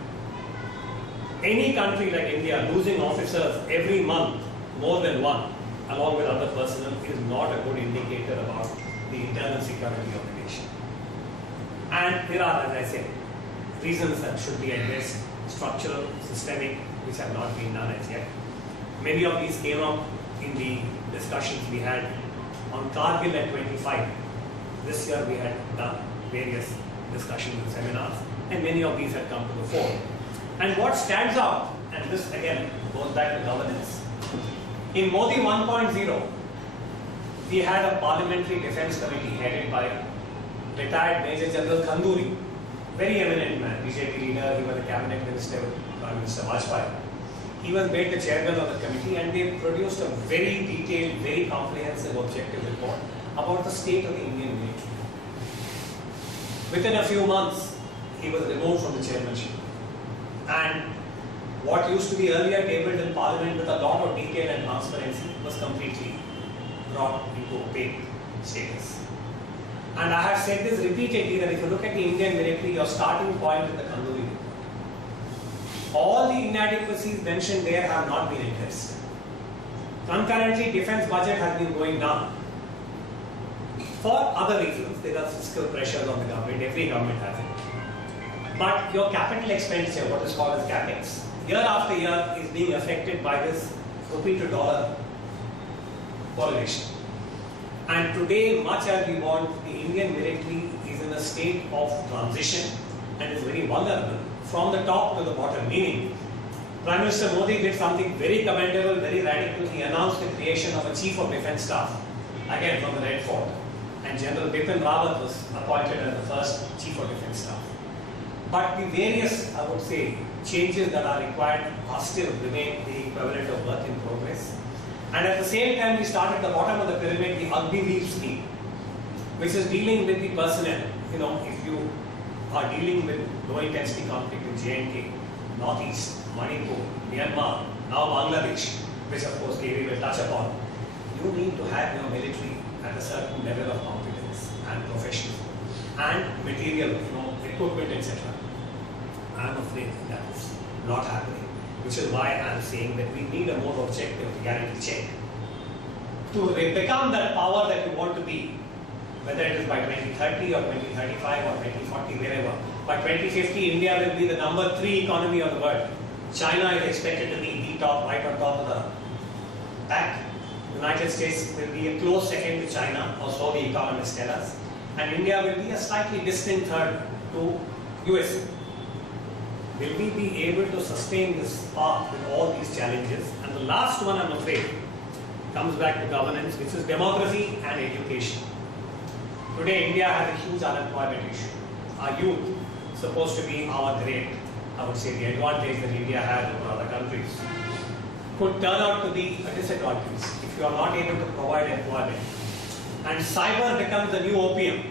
Any country like India losing officers every month, more than one, along with other personnel, is not a good indicator about the internal security of the nation. And there are, as I said, reasons that should be addressed, structural, systemic, which have not been done as yet. Many of these came up in the discussions we had on Kargil at 25. This year we had done various discussions and seminars, and many of these had come to the fore. And what stands out, and this again goes back to governance, in Modi 1.0, we had a parliamentary defense committee headed by retired Major General Khanduri, very eminent man, BJP leader, he was a cabinet minister, Prime Minister Vajpayee. He was made the chairman of the committee, and they produced a very detailed, very comprehensive objective report about the state of the Indian military. Within a few months, he was removed from the chairmanship. And what used to be earlier tabled in Parliament with a lot of detail and transparency was completely brought into opaque status. And I have said this repeatedly that if you look at the Indian military, your starting point is the Khanduri report. All the inadequacies mentioned there have not been addressed. Concurrently, defense budget has been going down. For other reasons, there are fiscal pressures on the government, every government has it. But your capital expenditure, what is called as capex, year after year is being affected by this rupee to dollar correlation. And today, much as we want, the Indian military is in a state of transition and is very vulnerable from the top to the bottom. Meaning, Prime Minister Modi did something very commendable, very radical. He announced the creation of a Chief of Defence Staff, again from the Red Fort. And General Bipin Rawat was appointed as the first Chief of Defence Staff. But the various, I would say, changes that are required are still remain the equivalent of work in progress. And at the same time, we start at the bottom of the pyramid, the Agniveer scheme, which is dealing with the personnel. If you are dealing with low intensity conflict in J&K, Northeast, Manipur, Myanmar, now Bangladesh, which of course we will touch upon, you need to have your military at a certain level of competence and professionalism and material, equipment, etc. I am afraid that is not happening, which is why I am saying that we need a more objective reality check to become that power that you want to be, whether it is by 2030 or 2035 or 2040, wherever. By 2050, India will be the number 3 economy of the world. China is expected to be the top, right on top of the pack. United States will be a close second to China, or so the economists tell us. And India will be a slightly distant third to USA. Will we be able to sustain this path with all these challenges? And the last one, I'm afraid, comes back to governance, which is democracy and education. Today, India has a huge unemployment issue. Our youth is supposed to be our great, I would say, the advantage that India has over other countries, could turn out to be a disadvantage if you are not able to provide employment. And cyber becomes the new opium,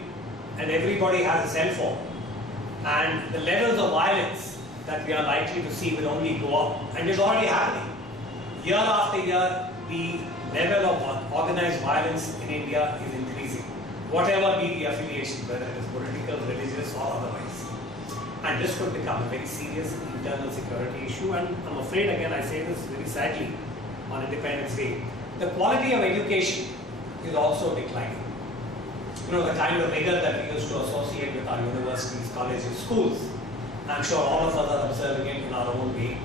and everybody has a cell phone. And the levels of violence that we are likely to see will only go up, and it's already happening. Year after year, the level of organized violence in India is increasing, whatever be the affiliation, whether it is political, religious, or otherwise. And this could become a very serious internal security issue. And I'm afraid, again, I say this very sadly on Independence Day, the quality of education is also declining. You know, the kind of rigor that we used to associate with our universities, colleges, schools, I'm sure all of us are observing it in our own way.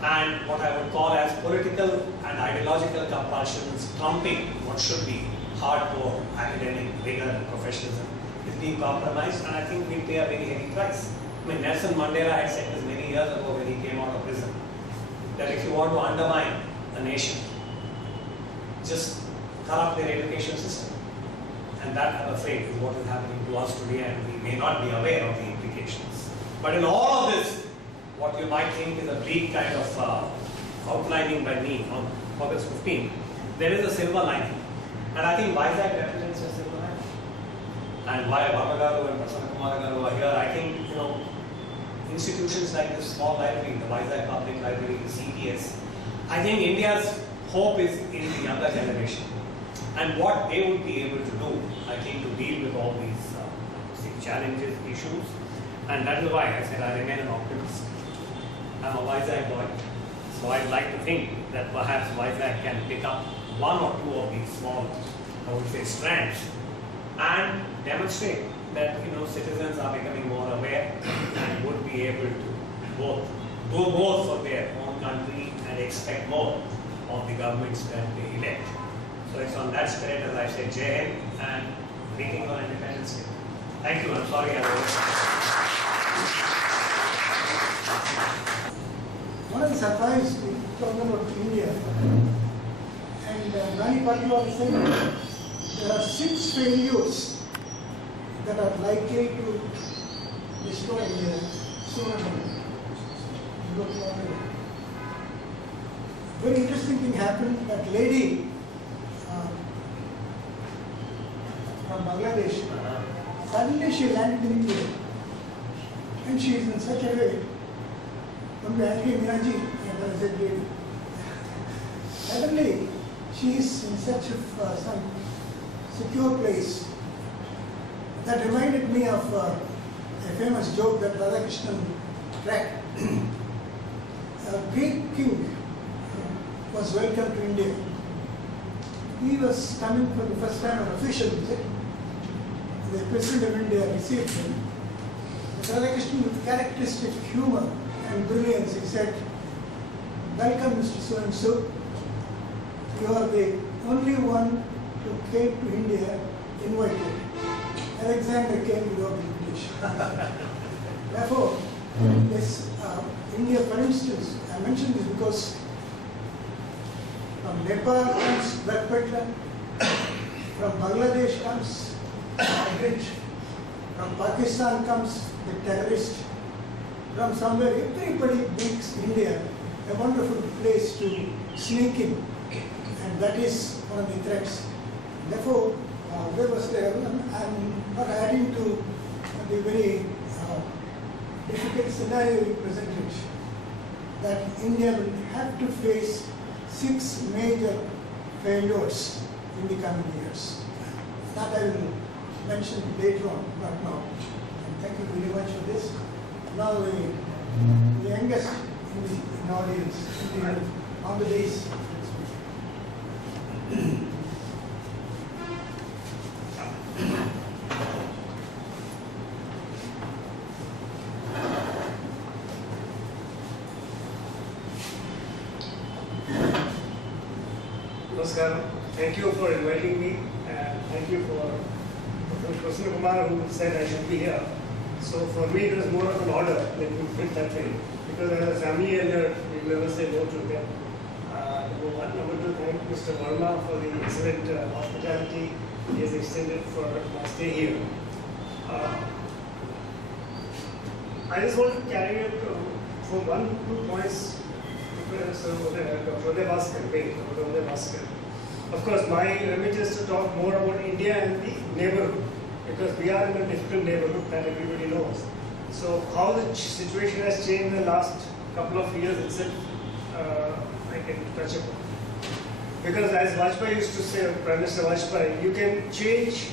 And what I would call as political and ideological compulsions trumping what should be hardcore academic rigor and professionalism is being compromised, and I think we pay a very heavy price. I mean, Nelson Mandela had said this many years ago when he came out of prison, that if you want to undermine a nation, just corrupt their education system. And that, I'm afraid, is what is happening to us today, and we may not be aware of the implications. But in all of this, what you might think is a bleak kind of outlining by me on August 15, there is a silver lining. And I think Vizag represents a silver lining. And why Bhaskar and Visakhapatnam are here, I think, you know, institutions like this small library, the Vizag Public Library, the CTS, I think India's hope is in the younger generation. And what they would be able to do, I think, to deal with all these challenges, issues. And that is why I said I remain an optimist. I'm a Vizag boy, so I'd like to think that perhaps Vizag can pick up one or two of these small, I would say, strands and demonstrate that, you know, citizens are becoming more aware and would be able to do both for their own country and expect more of the governments that they elect. So it's on that spirit, as I said, Jai Hind and greetings on Independence Day. Thank you. I'm sorry I was. One of the surprises we talked about India, and Nani Paliwal said there are 6 failures that are likely to destroy India sooner or later. Very interesting thing happened. That lady from Bangladesh, suddenly she landed in India, and she is in such a way. Suddenly, she is in such some secure place. That reminded me of a famous joke that Radhakrishnan cracked. A Greek king was welcomed to India. He was coming for the first time on official visit. The President of India received him. Radhakrishnan, with characteristic humor and brilliance, he said, "Welcome, Mr. So-and-so. You are the only one who came to India invited. Alexander came without invitation." Therefore, this India, for instance, I mention this because from Nepal comes black peddler, from Bangladesh comes migrant, from Pakistan comes the terrorist, from somewhere everybody makes India a wonderful place to sneak in, and that is one of the threats. Therefore, I'm not adding to the very difficult scenario you presented, that India will have to face 6 major failures in the coming years. That I will mention later on, not now. And thank you very much for this. Now the youngest in the audience, on the days. Bhaskar. Thank you for inviting me, and thank you for Professor Kumar who said I should be here. So for me it was more of an order, let me put it that way, because as a family elder, we never say no to them. Number one. Number two, thank Mr. Verma for the excellent hospitality he has extended for my stay here. I just want to carry it from 2 points. So, Dr. Bhaskar. Of course, my remit is to talk more about India and the neighborhood, because we are in a difficult neighborhood that everybody knows. So, how the situation has changed in the last couple of years itself, I can touch upon. Because as Vajpayee used to say, Prime Minister Vajpayee, you can change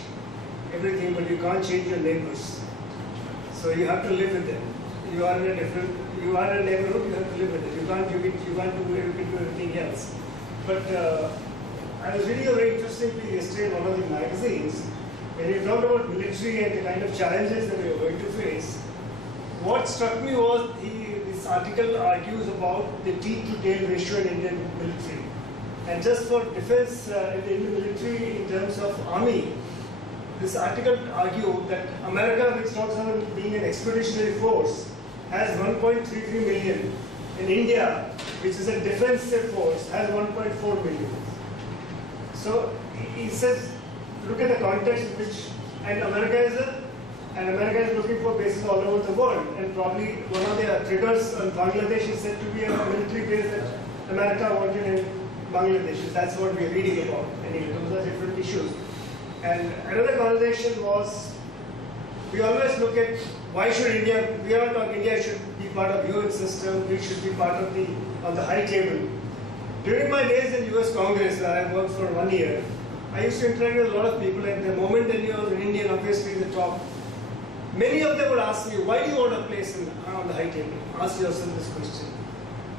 everything, but you can't change your neighbors. So you have to live with them. You are in a neighborhood, you have to live with it. You can't do everything else. But I was reading a very interesting piece yesterday in one of the magazines, when you talked about military and the kind of challenges that we are going to face. What struck me was this article argues about the teeth to tail ratio in Indian military. And just for defense in the Indian military in terms of army, this article argued that America, which talks about being an expeditionary force, has 1.33 million. In India, which is a defensive force, has 1.4 million. So he says, look at the context in which, and America is looking for bases all over the world, and probably one of the triggers on Bangladesh is said to be a military base that America wanted in Bangladesh. That's what we're reading about. Anyway, those are different issues. And another conversation was, we always look at why should India, we all talk India should be part of UN system, we should be part of on the high table. During my days in US Congress, where I worked for 1 year, I used to interact with a lot of people. At the moment when you was an Indian, obviously the top, many of them would ask me, why do you want a place on the high table? Ask yourself this question.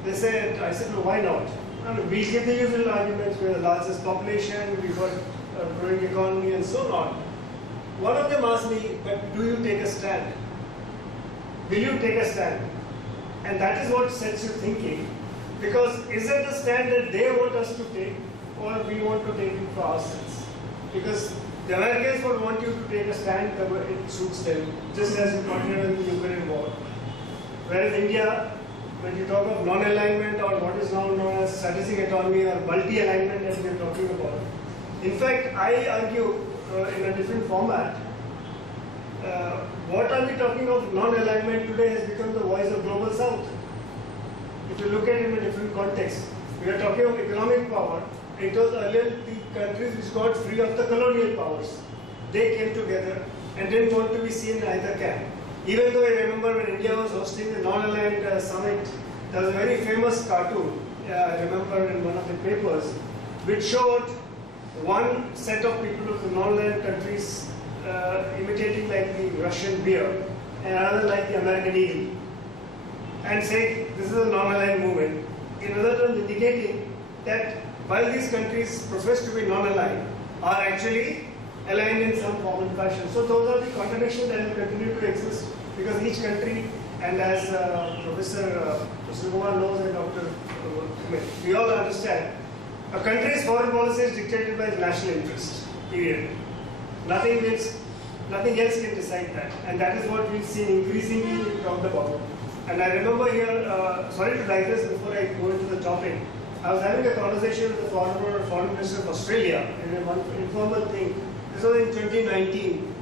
I said, no, why not? I mean, we give the usual arguments, we're the largest population, we've got a growing economy and so on. One of them asked me, but do you take a stand? Will you take a stand? And that is what sets you thinking. Because is it a stand that they want us to take, or we want to take it for ourselves? Because the Americans would want you to take a stand that it suits them, just as you pointed out in the Ukraine war. Whereas India, when you talk of non-alignment or what is now known as strategic autonomy or multi-alignment as we are talking about. In fact, I argue in a different format, what are we talking of non-alignment today has become the voice of Global South. If you look at it in a different context, we are talking of economic power. It was earlier the countries which got free of the colonial powers. They came together and didn't want to be seen in either camp. Even though I remember when India was hosting the non-aligned summit, there was a very famous cartoon, I remember in one of the papers, which showed one set of people of the non-aligned countries imitating like the Russian bear and another like the American eagle, and saying this is a non-aligned movement. In other terms, indicating that while these countries profess to be non-aligned, are actually aligned in some form and fashion. So those are the contradictions that will continue to exist, because each country, and as Professor Kumar knows and Dr. we all understand, a country's foreign policy is dictated by its national interest, period. Nothing else can decide that, and that is what we've seen increasingly talked about. And I remember here, sorry to digress before I go into the topic, I was having a conversation with the foreign minister of Australia in one informal thing. This was in 2019.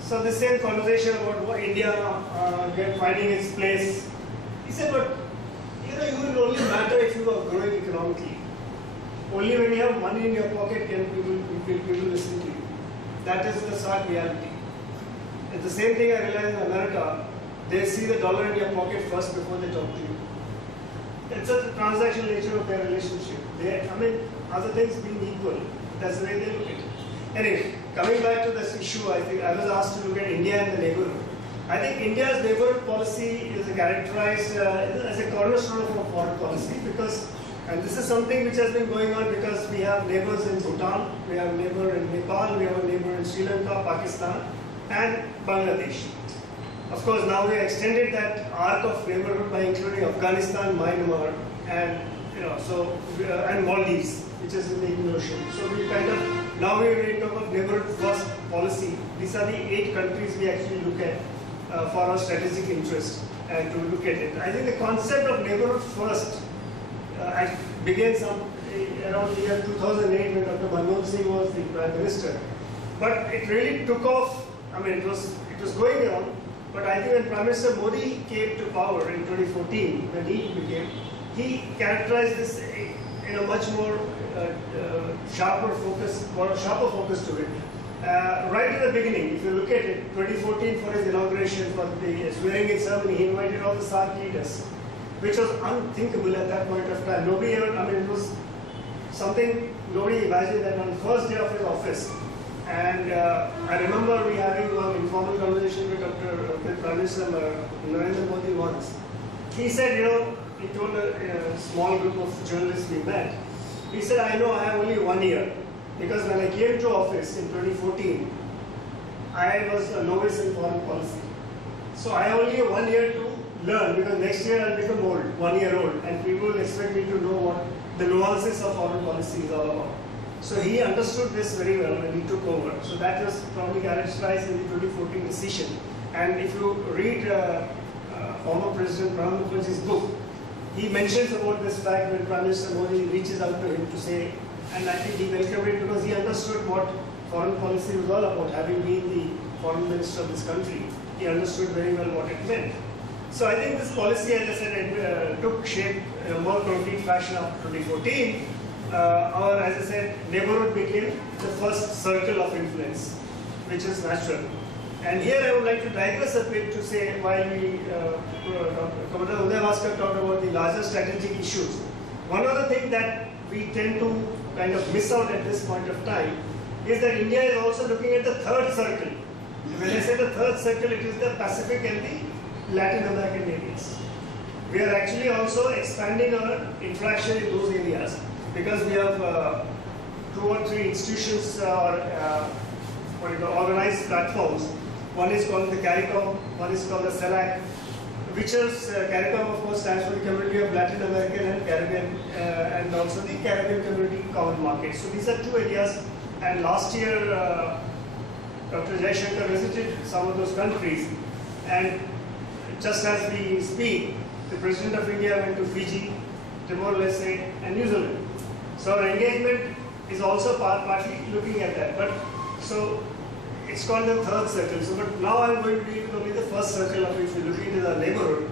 So the same conversation about what India finding its place. He said, but you will only matter if you are growing economically. Only when you have money in your pocket can people listen to you. That is the stark reality. It's the same thing I realize in America. They see the dollar in your pocket first before they talk to you. It's a transactional nature of their relationship. Other things being equal, that's the way they look at it. Anyway, coming back to this issue, I think I was asked to look at India and the neighborhood. I think India's neighborhood policy is characterized as a cornerstone of our foreign policy, because, and this is something which has been going on because we have neighbors in Bhutan, we have a neighbor in Nepal, we have a neighbor in Sri Lanka, Pakistan, and Bangladesh. Of course, now we have extended that arc of neighborhood by including Afghanistan, Myanmar, and and Maldives. which is in the Indian Ocean. So we kind of, now we're in terms of neighborhood first policy. These are the 8 countries we actually look at for our strategic interest and to look at it. I think the concept of neighborhood first began around the year 2008 when Dr. Manmohan Singh was the Prime Minister. But it really took off. I mean, it was going on. But I think when Prime Minister Modi came to power in 2014, when he characterized this in a much more sharper focus to it. Right at the beginning, if you look at it, 2014 for his inauguration, for the swearing-in ceremony, he invited all the SAARC leaders, which was unthinkable at that point of time. Nobody ever, I mean, it was something nobody imagined that on the first day of his office. And I remember we having one informal conversation with Prime Minister Narendra Modi once. He said, he told a small group of journalists we met, he said, I know I have only 1 year. Because when I came to office in 2014, I was a novice in foreign policy. So I only have 1 year to learn, because next year I'll become old, 1 year old, and people will expect me to know what the nuances of foreign policy is all about. So he understood this very well when he took over. So that was probably characterized in the 2014 decision. And if you read former President Pranab Mukherjee's book, he mentions about this fact when Prime Minister Modi reaches out to him to say, and I think he welcomed it because he understood what foreign policy was all about. Having been the foreign minister of this country, he understood very well what it meant. So I think this policy, as I said, took shape in a more concrete fashion after 2014. Or, as I said, neighborhood became the first circle of influence, which is natural. And here I would like to digress a bit to say, while Commander Uday Bhaskar talked about the larger strategic issues, one of the things that we tend to kind of miss out at this point of time is that India is also looking at the third circle. When I say the third circle, it is the Pacific and the Latin American areas. We are actually also expanding our interaction in those areas, because we have 2 or 3 institutions or organized platforms. One is called the CARICOM, one is called the CELAC, which is CARICOM, of course, stands for the Community of Latin American and Caribbean, and also the Caribbean Community Common Market. So these are 2 areas. And last year, Dr. Jaishankar visited some of those countries, and just as we speak, the President of India went to Fiji, Timor-Leste, and New Zealand. So our engagement is also partly looking at that. But so it's called the third circle. So, but now I'm going to be only the first circle of which we're looking at our neighborhood.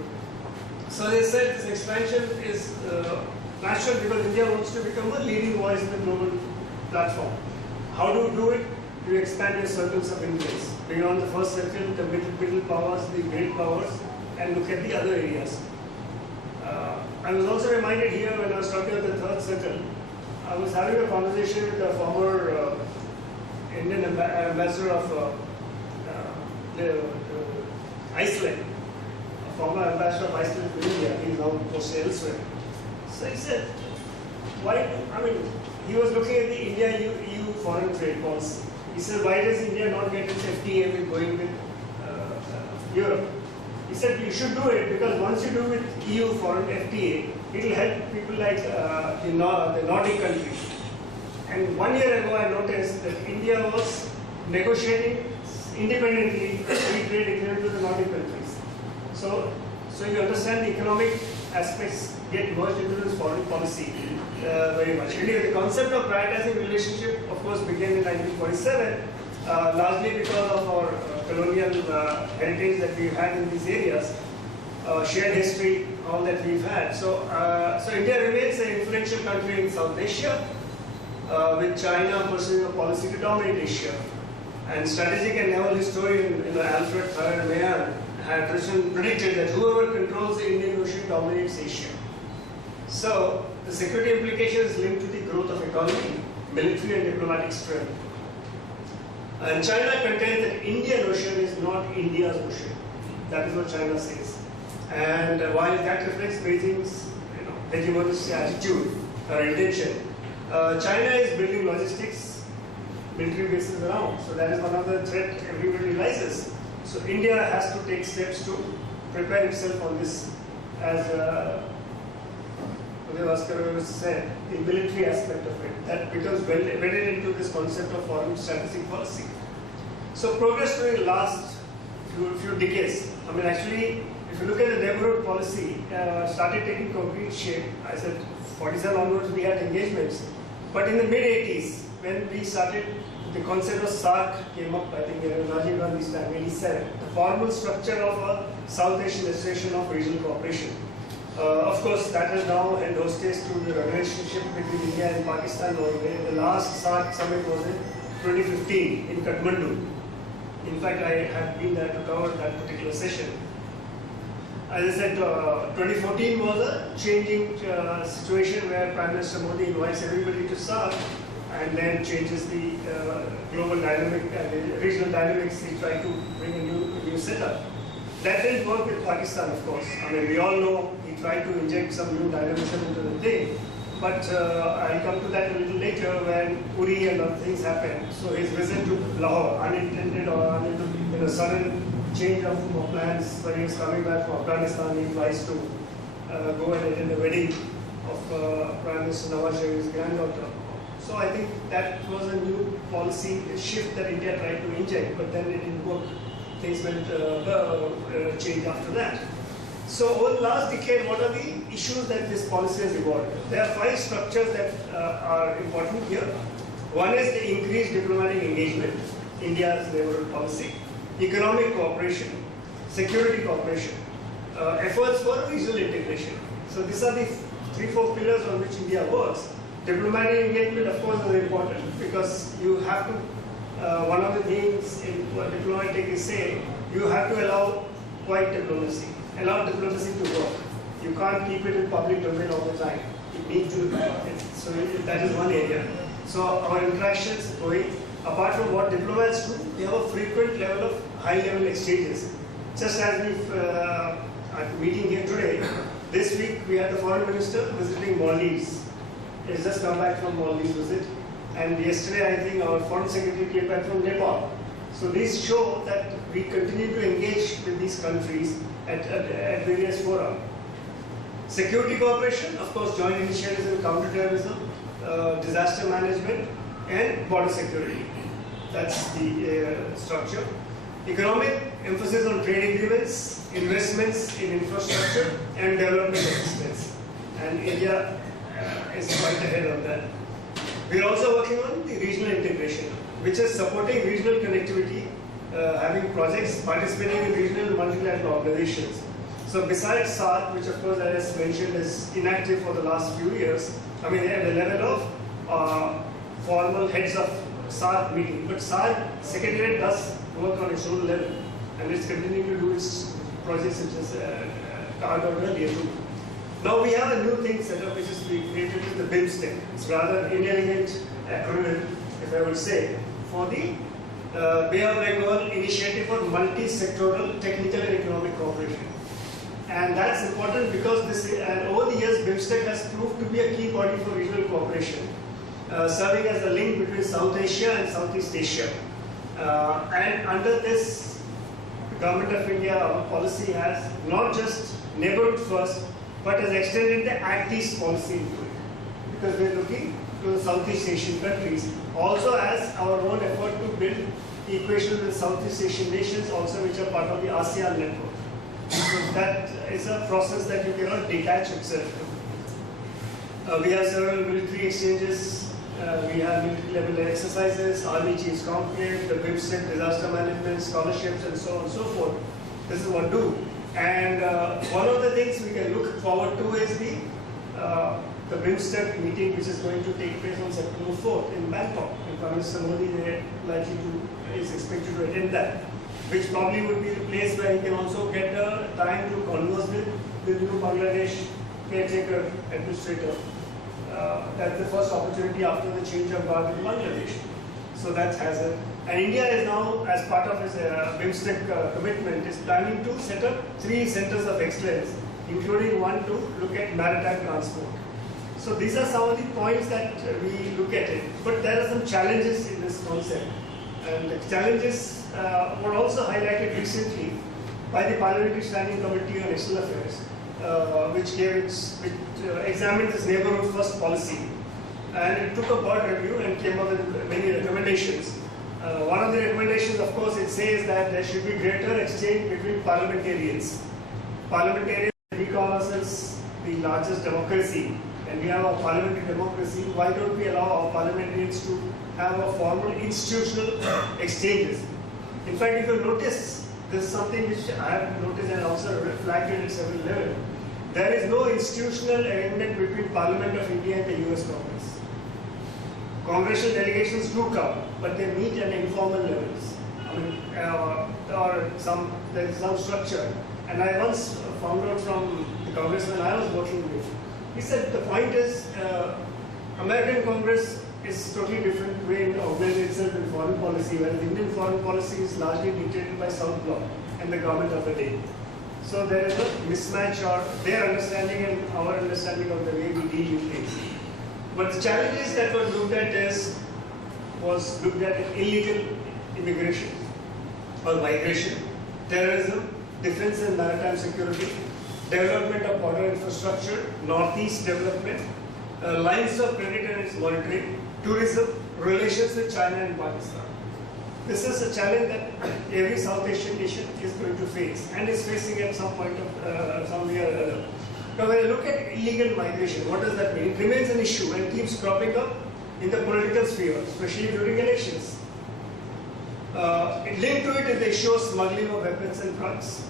So as I said, this expansion is natural because India wants to become a leading voice in the global platform. How do you do it? You expand your circles of influence beyond the first circle, the middle powers, the great powers, and look at the other areas. I was also reminded here when I was talking about the third circle, I was having a conversation with a former Indian ambassador of Iceland, a former ambassador of Iceland to India. He is now posted elsewhere. So he said, he was looking at the India-EU foreign trade policy. He said, why does India not get its FTA with going with Europe? He said, you should do it because once you do with EU foreign FTA, it will help people like the Nordic countries. And 1 year ago, I noticed that India was negotiating independently a free trade agreement with the Nordic countries. So you understand the economic aspects get merged into this foreign policy very much. Anyway, the concept of prioritizing relationship, of course, began in 1947, largely because of our colonial heritage that we've had in these areas, shared history, all that we've had. So India remains an influential country in South Asia, with China pursuing a policy to dominate Asia. And strategic and naval historian Alfred Thayer had predicted that whoever controls the Indian Ocean dominates Asia. So the security implications linked to the growth of economy, military and diplomatic strength. And China contends that Indian Ocean is not India's ocean. That is what China says. And while that reflects Beijing's hegemonist attitude or intention, China is building logistics, military bases around. So that is one of the threat everybody realizes. So India has to take steps to prepare itself on this. As Uday Bhaskar said, the military aspect of it, that becomes wedded into this concept of foreign strategic policy. So progress during the last few decades, I mean actually, if you look at the neighborhood policy, started taking concrete shape. I said 47 onwards we had engagements, but in the mid-80s, when we started, the concept of SARC came up, I think Rajiv Gandhi's time, 87, the formal structure of a South Asian Association of Regional Cooperation. Of course, that has now held hostage to the relationship between India and Pakistan. The last SARC summit was in 2015 in Kathmandu. In fact, I had been there to cover that particular session. As I said, 2014 was a changing situation where Prime Minister Modi invites everybody to SARC and then changes the global dynamic and the regional dynamics. He tried to bring a new setup. That didn't work with Pakistan, of course. I mean, we all know he tried to inject some new dynamism into the thing. But I'll come to that a little later when Uri and other things happened. So his visit to Lahore, unintended or sudden change of plans, when he was coming back from Afghanistan, he tries to go and attend the wedding of Prime Minister Nawaz Sharif's granddaughter. So I think that was a new policy shift that India tried to inject, but then it didn't work. Things went change after that. So over the last decade, what are the issues that this policy has evolved? There are 5 structures that are important here. One is the increased diplomatic engagement, India's neighborhood policy, economic cooperation, security cooperation, efforts for regional integration. So these are the 3-4 pillars on which India works. Diplomatic engagement, of course, is important because you have to, one of the things in what diplomatic is saying, you have to allow quiet diplomacy, allow diplomacy to work. You can't keep it in public domain all the time. It needs to, so that is one area. So our interactions going, apart from what diplomats do, we have a frequent level of high-level exchanges. Just as we've, at the meeting here today, this week we had the foreign minister visiting Maldives. He's just come back from Maldives visit. And yesterday, I think our foreign secretary came back from Nepal. So these show that we continue to engage with these countries at various fora. Security cooperation, of course, joint initiatives in counterterrorism, disaster management, and border security. That's the structure. Economic, emphasis on trade agreements, investments in infrastructure, and development assistance. And India is quite ahead of that. We are also working on the regional integration, which is supporting regional connectivity, having projects, participating in regional multilateral organizations. So besides SARC, which of course, as I mentioned, is inactive for the last few years, I mean, at the level of formal heads of SARC meeting, but SARC Secretariat does work on its own level, and it's continuing to do its projects which is carved out earlier too. Now we have a new thing set up, which is we created the BIMSTEC. It's rather an inelegant acronym, if I would say, for the Bay of Bengal Initiative for Multi-Sectoral Technical and Economic Cooperation. And that's important because this, and over the years, BIMSTEC has proved to be a key body for regional cooperation, serving as the link between South Asia and Southeast Asia. And under this, the Government of India, our policy has not just neighborhood first, but has extended the Act-East policy into it. Because we're looking to the Southeast Asian countries, also as our own effort to build equation with Southeast Asian nations, also which are part of the ASEAN network. So that is a process that you cannot detach itself from. We have several military exchanges, we have military level exercises, Army Chiefs Conclave, the BIMSTEC, disaster management, scholarships, and so on and so forth. This is what we do. And one of the things we can look forward to is the BIMSTEC meeting, which is going to take place on September 4th in Bangkok. And Prime Minister Modi is expected to attend that, which probably would be the place where he can also get time to converse with the new Bangladesh caretaker administrator. That's the first opportunity after the change of guard in Bangladesh. So that has a, and India is now, as part of its BIMSTEC commitment, is planning to set up 3 centers of excellence, including one to look at maritime transport. So these are some of the points that we look at it. But there are some challenges in this concept. And the challenges were also highlighted recently by the Parliamentary Standing Committee on External Affairs. which examined this neighborhood first policy, and it took a broad review and came up with many recommendations. One of the recommendations, of course, it says that there should be greater exchange between parliamentarians. Parliamentarians, we call ourselves the largest democracy, and we have a parliamentary democracy. Why don't we allow our parliamentarians to have a formal institutional exchanges? In fact, if you notice, this is something which I have noticed and also reflected at several levels. There is no institutional arrangement between Parliament of India and the US Congress. Congressional delegations do come, but they meet at informal levels. I mean, or there is some structure. And I once found out from the congressman I was working with, he said the point is American Congress is totally different way of organizing itself in foreign policy, whereas Indian foreign policy is largely dictated by South Bloc and the government of the day. So there is a mismatch or their understanding and our understanding of the way we deal with things. But the challenges that were looked at was looked at illegal immigration or migration, terrorism, defense and maritime security, development of border infrastructure, northeast development, lines of credit and its monitoring, tourism, relations with China and Pakistan. This is a challenge that every South Asian nation is going to face and is facing at some point of somewhere or other. Now when you look at illegal migration, what does that mean? It remains an issue and keeps cropping up in the political sphere, especially during elections. Linked to it is the issue of smuggling of weapons and drugs.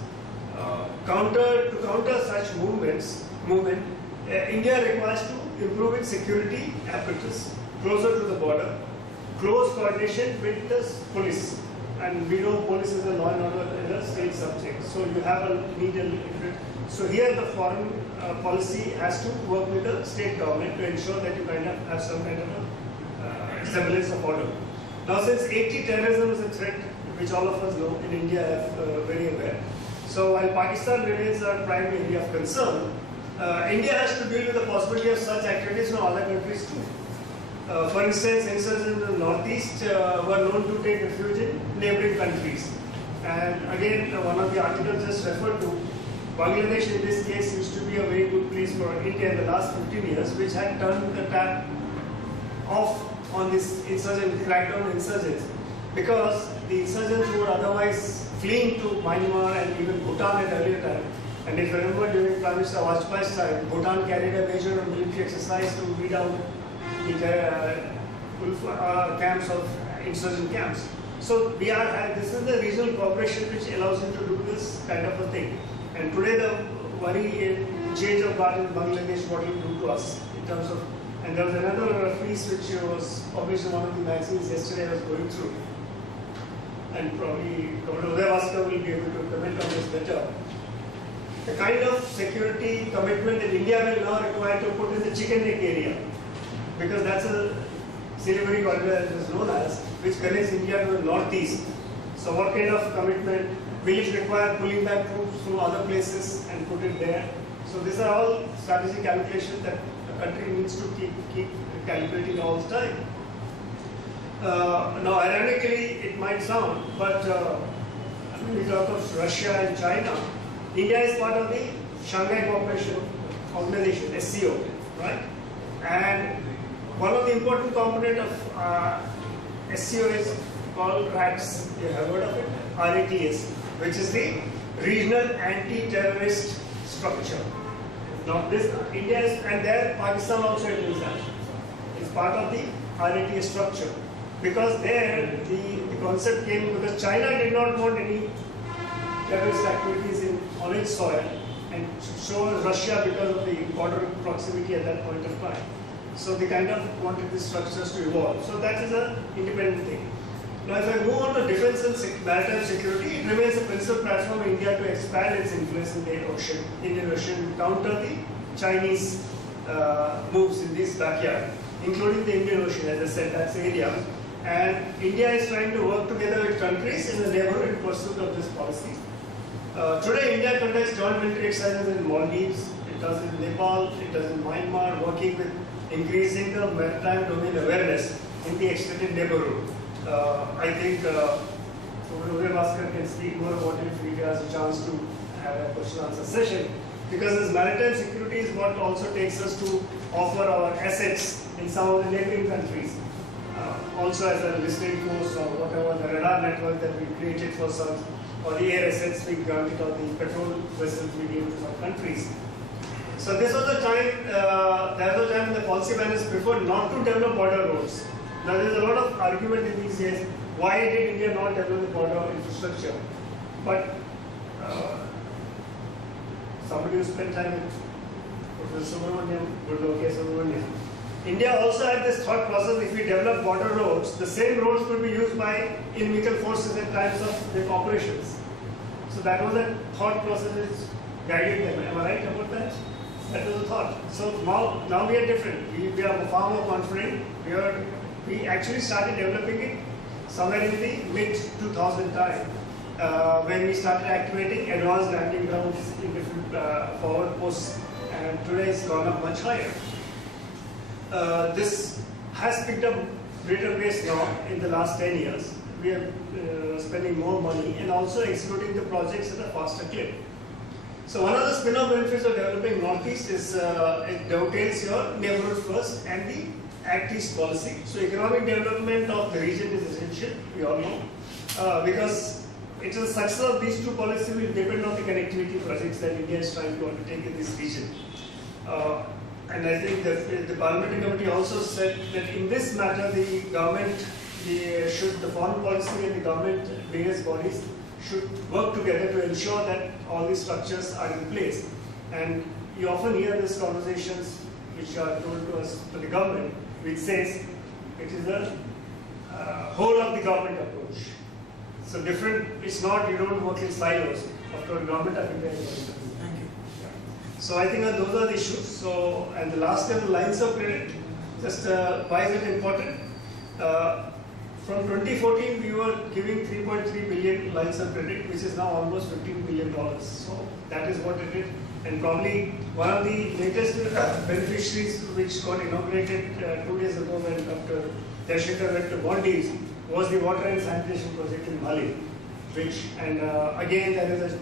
To counter such movement, India requires to improve its security apparatus closer to the border, close coordination with the police. And we know police is a law and order in a state subject. So you have a need a little bit. So here the foreign policy has to work with the state government to ensure that you kind of have some kind of a semblance of order. Now since 80 terrorism is a threat, which all of us know in India are very aware. So while Pakistan remains our primary area of concern, India has to deal with the possibility of such activities from other countries too. For instance, insurgents in the northeast were known to take refuge in neighboring countries. And again, one of the articles just referred to, Bangladesh in this case used to be a very good place for India in the last 15 years, which had turned the tap off on this insurgent, crackdown on insurgents, because the insurgents who were otherwise fleeing to Myanmar and even Bhutan at earlier time. And if you remember during Prime Minister Vajpayee's time, Bhutan carried a major military exercise to beat out the camps of insurgent camps. So this is the regional cooperation which allows him to do this kind of a thing. And today the worry, change of guard in Bangladesh, what it will do to us in terms of. And there was another piece which was published in one of the magazines yesterday I was going through. And probably Uday Bhaskar will be able to comment on this better. The kind of security commitment that India will now require to put in the Cmde area, because that's a silvery corridor as it is known as, which connects India to the northeast. So what kind of commitment will it require pulling back troops from other places and put it there? So these are all strategic calculations that the country needs to keep calculating all the time. Now ironically it might sound, but when we talk of Russia and China, India is part of the Shanghai Cooperation Organization, SCO, right? And one of the important components of SCO is called RATS. You have heard of it? RATS, which is the Regional Anti-Terrorist Structure. Now this India is, and there Pakistan also is that. It's part of the RATS structure. Because there the concept came because China did not want any terrorist activities on its soil, and so was Russia because of the border proximity at that point of time. So they kind of wanted these structures to evolve. So that is an independent thing. Now if I move on to defense and maritime security, it remains a principal platform in India to expand its influence in the ocean, Indian Ocean, counter the Chinese moves in this backyard, including the Indian Ocean, as I said, that's the area. And India is trying to work together with countries in the neighborhood in pursuit of this policy. Today, India conducts joint military exercises in Maldives, it does in Nepal, it does in Myanmar, working with increasing the maritime domain awareness in the extended neighborhood. I think Uday Bhaskar can speak more about it if he has a chance to have a question-answer session. because this maritime security is what also takes us to offer our assets in some of the neighboring countries. Also as a listening force or whatever, the radar network that we created for some, or the air assets we granted, or the petrol vessels we gave to some countries. So this was the time, there was a time the policy planners preferred not to develop border roads. Now there is a lot of argument in these days, why did India not develop the border infrastructure? But somebody who spent time with Professor Subramaniam, good luck, Subramaniam. India also had this thought process, if we develop border roads, the same roads could be used by inimical forces at times of their operations. So that was a thought process which guided them. Am I right about that? That was a thought. So now we are different. We are far more confident. We actually started developing it somewhere in the mid-2000 time when we started activating advanced landing grounds in different forward posts, and today it's gone up much higher. This has picked up greater pace now in the last 10 years. We are spending more money and also executing the projects at a faster clip. So one of the spin-off benefits of developing Northeast is it dovetails your neighborhood first and the Act East policy. So economic development of the region is essential, we all know, because it is the success of these two policies will depend on the connectivity projects that India is trying to undertake in this region. And I think that the Parliamentary Committee also said that in this matter, the government, the foreign policy and the government, various bodies should work together to ensure that all these structures are in place. And you often hear these conversations which are told to us, to the government, which says it is a whole of the government approach. So different, it's not, you don't work in silos. After all, government are prepared. Thank you. So I think those are the issues. So, and the last is lines of credit. Just why is it important? From 2014, we were giving 3.3 billion lines of credit, which is now almost $15 billion. So that is what it is. And probably one of the latest beneficiaries which got inaugurated 2 days ago when Dr. Jayashankar went to Maldives was the water and sanitation project in Mali, which, and again there is a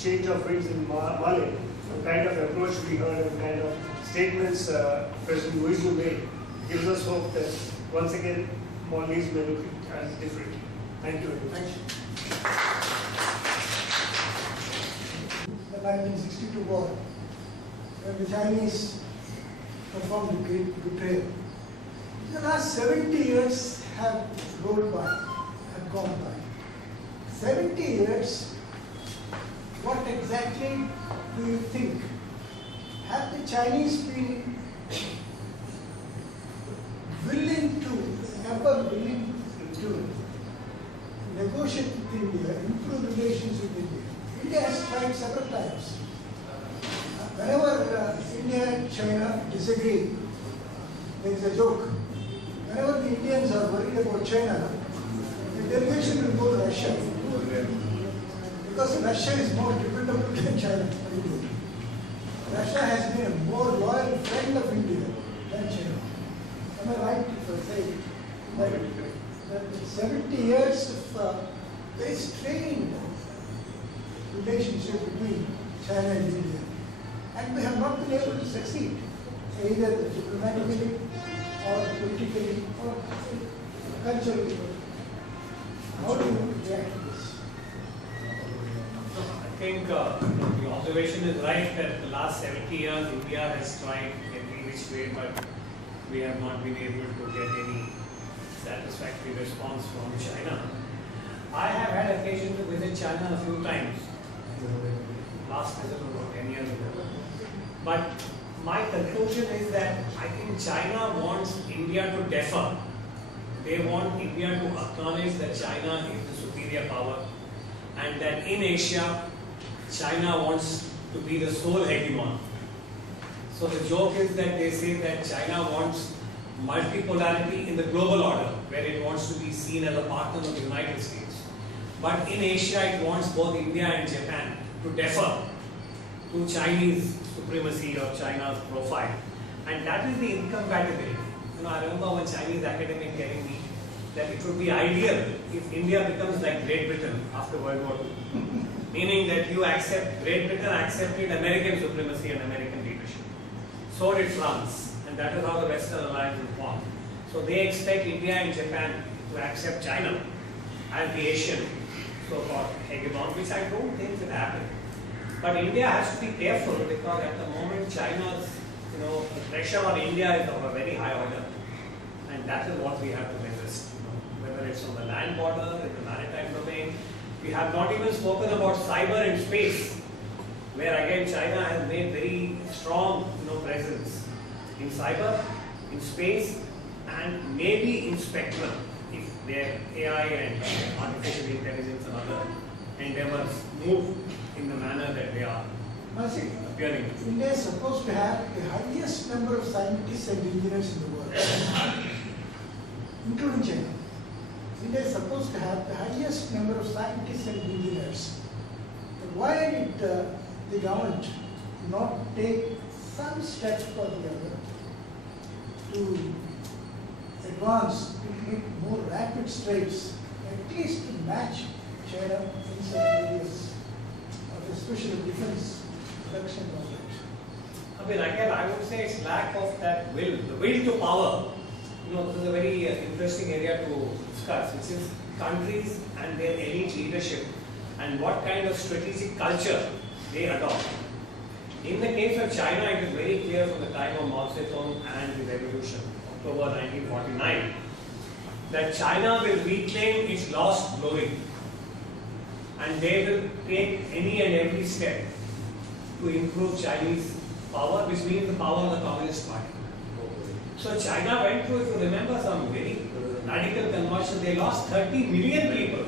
change of winds in Mali. The kind of approach we heard and kind of statements President Uday made gives us hope that once again Maldives may look as different. Thank you very much. Thank you. The 1962 war, where the Chinese performed a great betrayal. The last 70 years have rolled by, have gone by. 70 years, what exactly do you think? Have the Chinese been willing to negotiate with India, improve relations with India? India has tried several times. Whenever India and China disagree, there is a joke. Whenever the Indians are worried about China, the delegation will go to Russia. Because Russia is more dependable than China. Russia has been a more loyal friend of India than China. Am I right if I say that 70 years of very strained relationship between China and India, and we have not been able to succeed, either diplomatically or politically or culturally. How do you react to this? I think the observation is right that the last 70 years India has tried every which way, but we have not been able to get any satisfactory response from China. I have had occasion to visit China a few times. Last visit was about 10 years ago. But my conclusion is that I think China wants India to defer. They want India to acknowledge that China is the superior power and that in Asia, China wants to be the sole hegemon. So the joke is that they say that China wants multipolarity in the global order, where it wants to be seen as a partner of the United States. But in Asia, it wants both India and Japan to defer to Chinese supremacy or China's profile. And that is the incompatibility. I remember one Chinese academic telling me that it would be ideal if India becomes like Great Britain after World War II. Meaning that you accept, Great Britain accepted American supremacy and American leadership. So did France, and that is how the Western Alliance was formed. So they expect India and Japan to accept China as the Asian so-called hegemon, which I don't think will happen. But India has to be careful because at the moment China's, the pressure on India is of a very high order, and that is what we have to resist. Whether it's on the land border, in the maritime domain. We have not even spoken about cyber and space, where again China has made very strong presence in cyber, in space, and maybe in spectrum if their AI and artificial intelligence and other endeavors move in the manner that they are appearing. India is supposed to have the highest number of scientists and engineers in the world, including China. India is supposed to have the highest number of scientists and engineers. But why did the government not take some steps for the other to advance, to make more rapid strides, at least to match China in some areas of especially defense, production and all that? I mean, again, I would say it's lack of that will, the will to power. This is a very interesting area to discuss, which is countries and their elite leadership and what kind of strategic culture they adopt. In the case of China, it is very clear from the time of Mao Zedong and the revolution, October 1949, that China will reclaim its lost glory and they will take any and every step to improve Chinese power, which means the power of the Communist Party. So China went through, if you remember, some very radical conversion. They lost 30 million people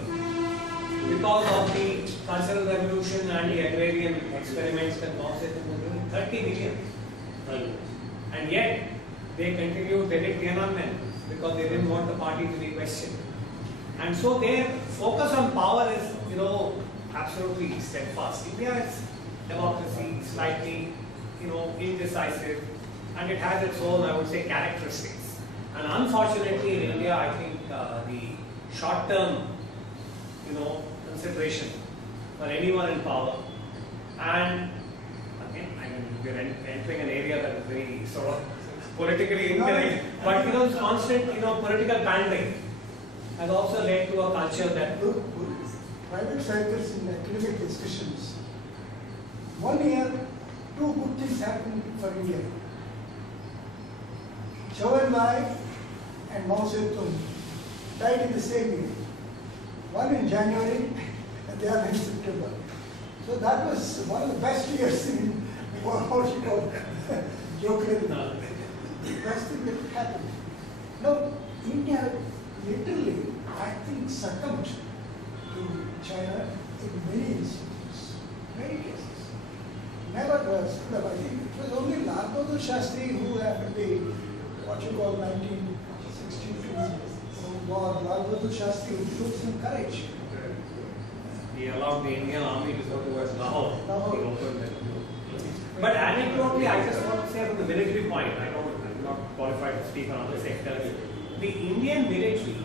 because of the Cultural Revolution and the agrarian experiments that Mao Zedong was doing. 30 million. And yet, they continued, they did Tiananmen because they didn't want the party to be questioned. And so their focus on power is, absolutely steadfast. India is democracy, slightly, indecisive, and it has its own, I would say, characteristics. And unfortunately in India, I think the short-term, consideration for anyone in power, and again, we're entering an area that is very sort of politically incorrect, but constant, political pandering has also led to a culture that private cycles in academic discussions. 1 year, 2 good things happened for India. Zhou Enlai and Mao Zedong died in the same year. One in January and the other in September. So that was one of the best years in what you call joke. The best thing that happened. Now, India literally, I think, succumbed to China in many instances, many cases. Never stood up. I think it was only Lal Bahadur Shastri who after the, what you call 1962 war, Lal Bahadur Shastri who showed some courage. he allowed the Indian army to go towards Lahore. Lahore. But anecdotally, I just want to say from the military point, I'm not qualified to speak on other sectors. The Indian military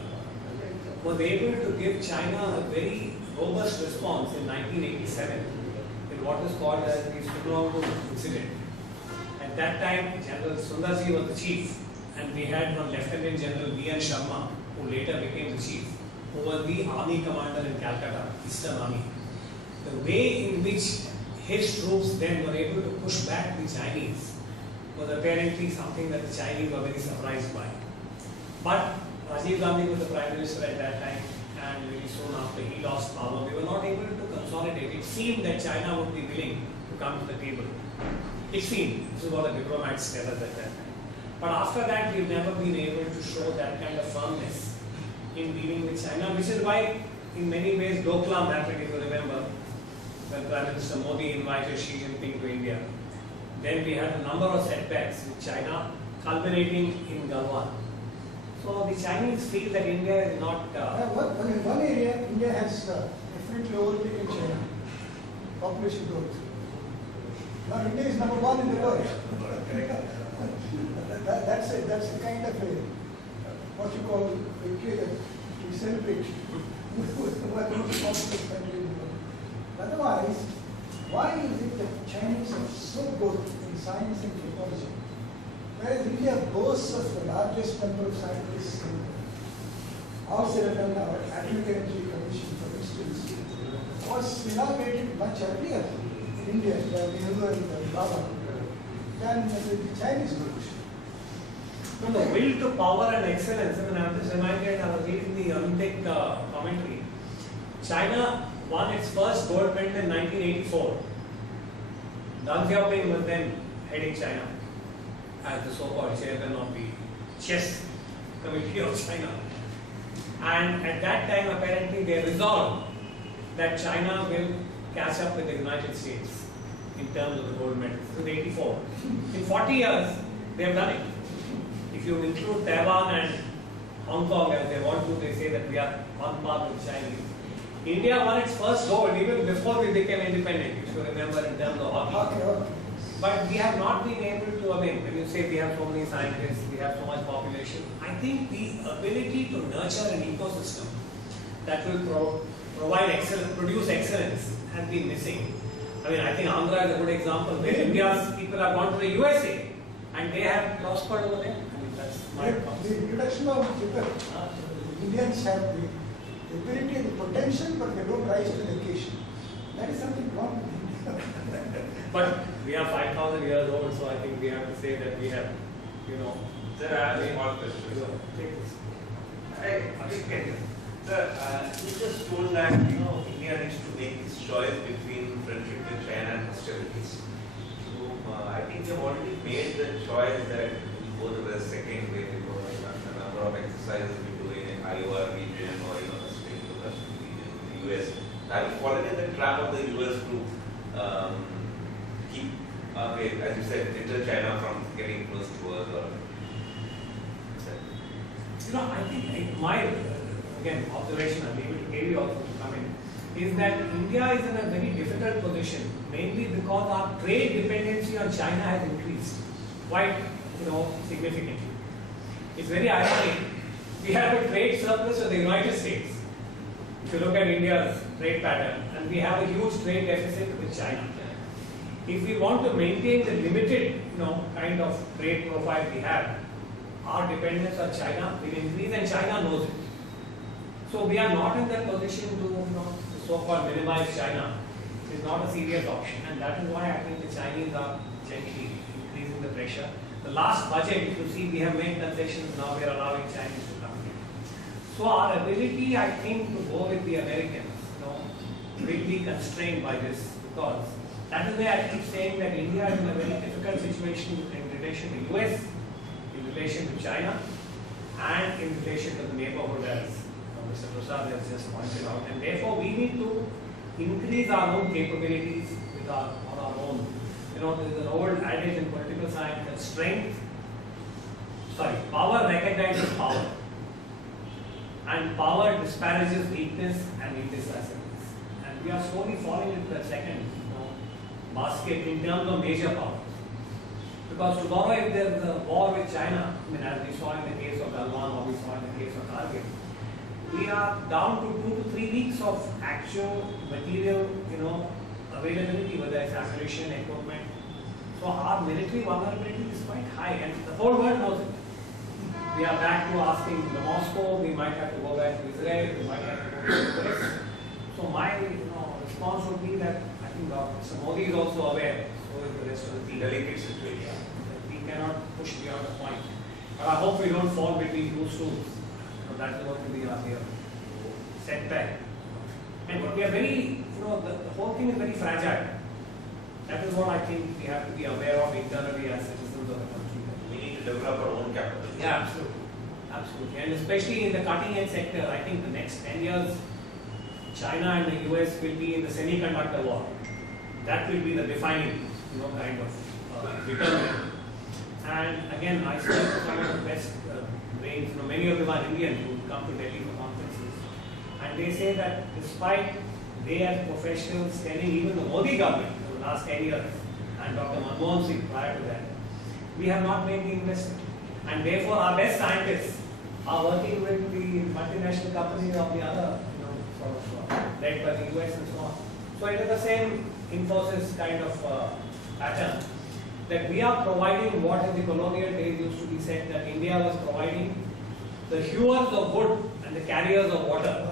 was able to give China a very robust response in 1987 in what was called as the Sunambu incident. At that time, General Sundarji was the chief, and we had one Lieutenant General V.N. Sharma, who later became the chief, who was the army commander in Calcutta, Eastern Army. The way in which his troops then were able to push back the Chinese was apparently something that the Chinese were very surprised by. But Rajiv Gandhi was the Prime Minister at that time, and very soon after he lost power, we were not able to consolidate. It seemed that China would be willing to come to the table. It seemed, this is what the diplomats tell us at that time. But after that, we've never been able to show that kind of firmness in dealing with China, which is why, in many ways, Doklam happened, if you remember, when Prime Minister Modi invited Xi Jinping to India. Then we had a number of setbacks with China, culminating in Galwan. So the Chinese feel that India is not... in one area, India has definitely overtaken China. Population growth. Now India is number 1 in the world. That's a kind of a what you call we celebrate who are the most populous country in the world. Otherwise, why is it that Chinese are so good in science and technology, whereas India boasts of the largest number of scientists in the world? All said and done, our Atomic Energy Commission, for instance, was inaugurated much earlier in India by Nehru and Baba than the Chinese group. No, the will to power and excellence. I mean, I'm just reminded, I was reading the Olympic commentary. China won its first gold medal in 1984. Deng Xiaoping was then heading China as the so-called chairman of the chess committee of China. And at that time, apparently, they resolved that China will catch up with the United States in terms of the gold medals. In 84. In 40 years, they have done it. If you include Taiwan and Hong Kong as they want to, they say that we are on par with Chinese. India won its first gold even before we became independent, if you remember, in terms of hockey. But we have not been able to, I mean, when you say we have so many scientists, we have so much population, I think the ability to nurture an ecosystem that will provide excellence, produce excellence has been missing. I mean, I think Andhra is a good example where India's people have gone to the USA and they have prospered over there. I mean, that's my The introduction of people, Indians have the ability and the potential, but they don't rise to the occasion. That is something wrong with India. But we are 5,000 years old, so I think we have to say that we have, you know. Sir, I have a small question. Take this. Sir, you just told that, India needs to make its choice between friendship with China and hostilities. So, I think they've already made the choice that we go to the second way because the number of exercises we do in IOR region or, the Spain to Pacific region in the US. Have you fallen in the trap of the US to keep, as you said, deter China from getting close to us or? I think my, again, observation, I'll leave it to KV also to come in, is that India is in a very difficult position, mainly because our trade dependency on China has increased quite, significantly. It's very ironic. We have a trade surplus with the United States. If you look at India's trade pattern, and we have a huge trade deficit with China. If we want to maintain the limited, kind of trade profile we have, our dependence on China will increase, and China knows it. So we are not in that position to, so-called minimize China. It is not a serious option, and that is why I think the Chinese are gently increasing the pressure. The last budget, if you see, we have made concessions. Now we are allowing Chinese to come in. So our ability, I think, to go with the Americans, will be constrained by this, because that is why I keep saying that India is in a very difficult situation in relation to US, in relation to China, and in relation to the neighborhood, as Mr. Prasad has just pointed out. And therefore, we need to increase our own capabilities on our own. There is an old adage in political science that power recognizes power, and power disparages weakness and indecisiveness. And we are slowly falling into the second basket in terms of major powers. Because tomorrow, if there is a war with China, as we saw in the case of Galwan or we saw in the case of Kargil, we are down to 2 to 3 weeks of actual material, availability, whether it's ammunition, equipment. So our military vulnerability is quite high, and the whole world knows it. We are back to asking Moscow, we might have to go back to Israel, we might have to go to the US. So my response would be that I think Mr. Modi is also aware, so is the rest of the team. Delicate situation. We cannot push beyond a point. But I hope we don't fall between two stools. That is what will be our real setback. And we are very, the whole thing is very fragile. That is what I think we have to be aware of internally as citizens of the country. We need to develop our own capital. Yeah, absolutely. Absolutely. And especially in the cutting edge sector, I think the next 10 years, China and the US will be in the semiconductor war. That will be the defining, kind of determinant. And again, I speak to some of the best brains, many of them are Indian who come to Delhi for conferences. And they say that despite they as professionals telling even the Modi government for the last 10 years, and Dr. Manmohan Singh prior to that, we have not made the investment. And therefore our best scientists are working with the multinational companies of the other, led by the US and so on. So it is the same Infosys kind of pattern, that we are providing what in the colonial days used to be said that India was providing the hewers of wood and the carriers of water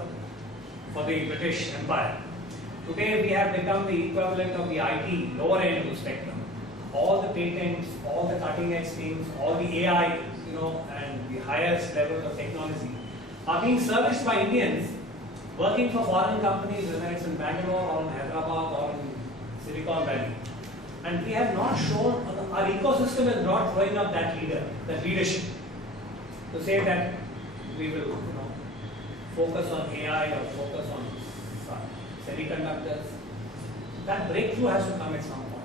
for the British Empire. Today we have become the equivalent of the IT lower end of the spectrum. All the patents, all the cutting edge things, all the AI, and the highest levels of technology are being serviced by Indians working for foreign companies, whether it's in Bangalore or in Hyderabad or in Silicon Valley. And we have not shown, our ecosystem is not throwing up that leadership to say that we will, focus on AI or focus on semiconductors. That breakthrough has to come at some point.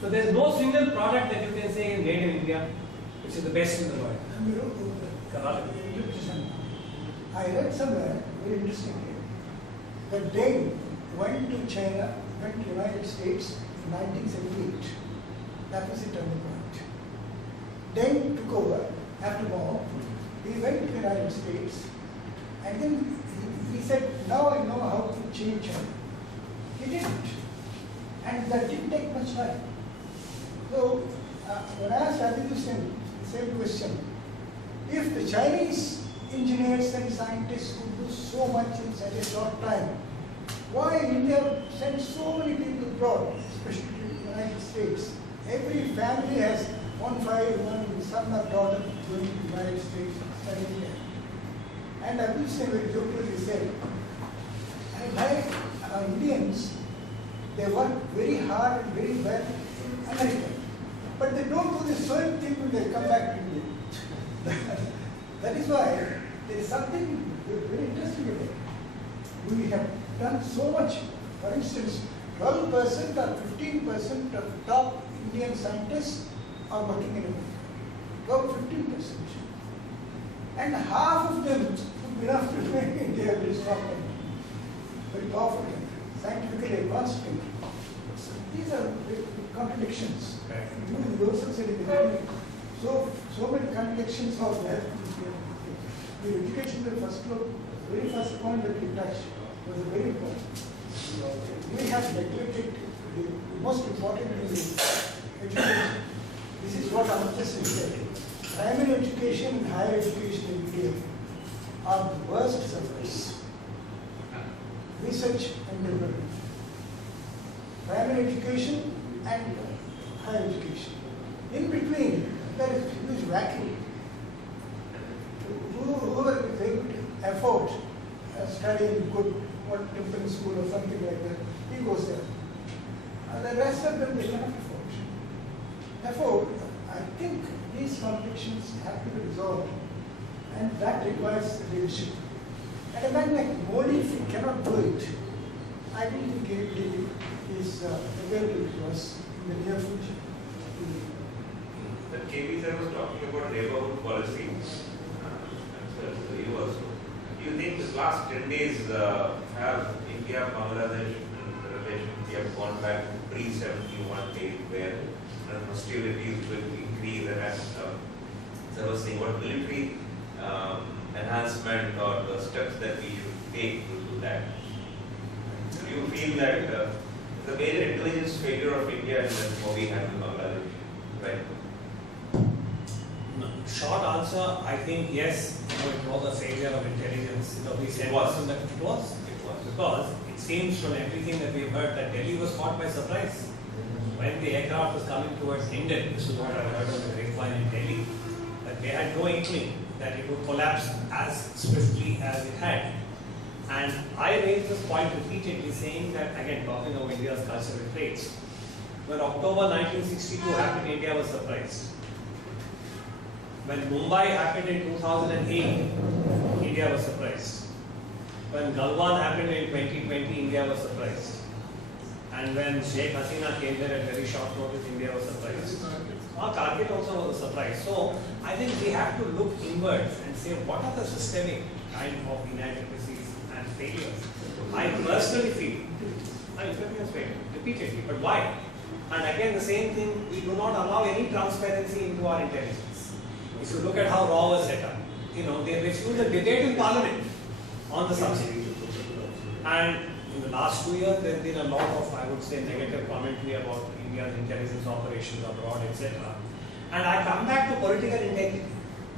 So there's no single product that you can say is made in India which is the best in the world. I read somewhere, very interestingly, that Deng went to China, went to the United States in 1978. That was the turning point. Deng took over after Mao. He went to the United States and then he said, now I know how to change China. He didn't. And that didn't take much time. So when I asked Adi the same question, if the Chinese engineers and scientists could do so much in such a short time, why India sent so many people abroad, especially to the United States? Every family has one son or daughter going to the United States studying there. And Abdul Singh very jokingly said, Indians, they work very hard and very well in America, but they don't do the same thing when they come back to India. That is why there is something very interesting about it. We have done so much. For instance, 12% or 15% of top Indian scientists are working in America. About 15%. And half of them would be enough to make India a very strong country, very powerful country, scientifically advanced country. So these are big contradictions. You yourself said in the beginning, so many contradictions are there. The education, the very first point that you touched was a very important. We have neglected the most important thing, education. This is what Amartya said. Primary education and higher education in India are the worst sufferers. Research and development. Primary education and higher education. In between, there is a huge vacuum. Whoever is able to afford studying good, temple school or something like that, he goes there. And the rest of them they cannot afford. Therefore, I think these contradictions have to be resolved, and that requires leadership. And a man like Modi, if he cannot do it, I don't think he is available to us in the near future. The KB sir was talking about neighborhood policy. You also. Do you think this last 10 days have India, Bangladesh relations have gone back to pre-71 days where hostilities will increase, and as I was saying, what military enhancement or the steps that we should take to do that? Do you feel that the major intelligence failure of India is that Modi handled Bangladesh, right? Short answer, I think yes, it was a failure of intelligence. We said It was. that it was. Because it seems from everything that we've heard that Delhi was caught by surprise. When the aircraft was coming towards Hindon, this is what I heard on the grapevine in Delhi, that they had no inkling that it would collapse as swiftly as it had. And I raised this point repeatedly, saying that, again, talking of India's cultural traits, when October 1962 happened, India was surprised. When Mumbai happened in 2008, India was surprised. When Galwan happened in 2020, India was surprised. And when Sheikh Hasina came there at very short notice, India was surprised. Kargil also was a surprise. So I think we have to look inwards and say what are the systemic kind of inadequacies and failures. I personally feel, repeatedly, but why? And again, the same thing, we do not allow any transparency into our intelligence. If you look at how RAW was set up, they refused a debate in Parliament on the subsidy. And in the last 2 years, there has been a lot of, I would say, negative commentary about India's intelligence operations abroad, etc. And I come back to political integrity.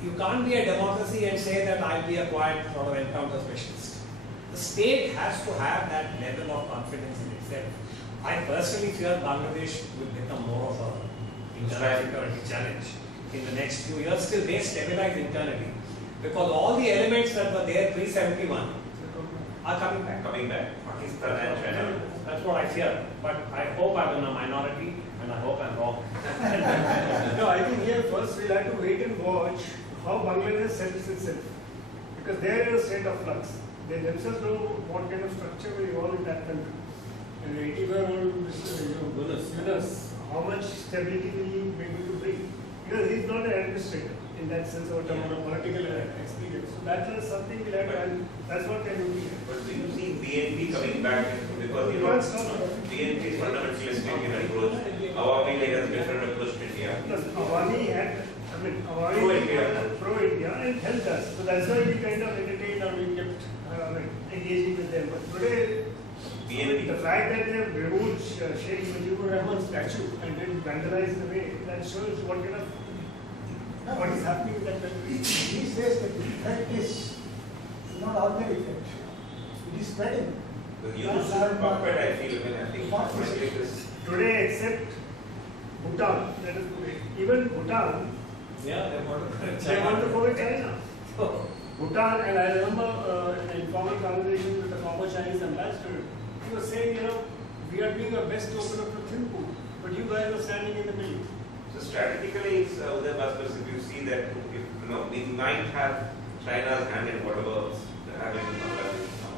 You can't be a democracy and say that I'll be a quiet sort of encounter specialist. The state has to have that level of confidence in itself. I personally fear Bangladesh will become more of an internal security challenge in the next few years till they stabilize internally. Because all the elements that were there pre-71 are coming back. Pakistan and China. That's what I fear. But I hope I'm in a minority and I hope I'm wrong. No, I think here first we'll have to wait and watch how Bangladesh settles itself. Because they are in a state of flux. They themselves know what kind of structure will evolve in that country. And 85-year-old Yunus, how much stability will he be able to bring? Because he's not an administrator in that sense or term of political experience. So that is something we'll have to, and that's what they're looking at. But do you see BNP coming back? Because BNP is fundamentalistic in approach. Awami League has a different approach to India. Plus, Awami had, Awami pro-India and helped us. So that's why we kind of entertained or we kept engaging with them. But today, BNP. the fact that they have removed Sheikh Mujibur Rahman's statue and then vandalized the way, that shows what kind of what is happening with that country. He says that the effect is not ordinary effect. It is spreading. The Yunus puppet, I feel, I think, it is. Today, except Bhutan, that is today. Even Bhutan, Yeah, they want to they want to go with China. Bhutan, and I remember an informal conversation with the former Chinese ambassador. He was saying, we are doing our best to open up to Thimphu, but you guys are standing in the middle. So strategically, it's Uday Bhaskar, if you see that if we might have China's hand in whatever they're having in Bangladesh now.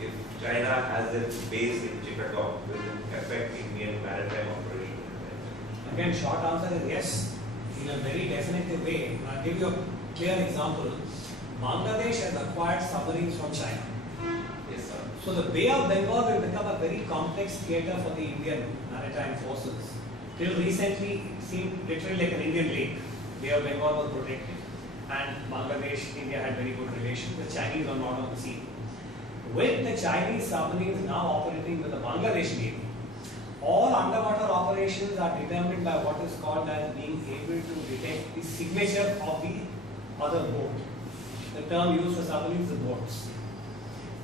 If China has its base in Chittagong, will it affect Indian maritime operations? Again, short answer is yes, in a very definitive way. I'll give you a clear example. Bangladesh has acquired submarines from China. Yes, sir. So the Bay of Bengal will become a very complex theatre for the Indian maritime forces. Till recently, it seemed literally like an Indian lake. Bay of Bengal was protected, and Bangladesh, India had very good relations. The Chinese are not on the scene. With the Chinese submarines now operating with the Bangladesh Navy, all underwater operations are determined by what is called as being able to detect the signature of the other boat. The term used for submarines is boats.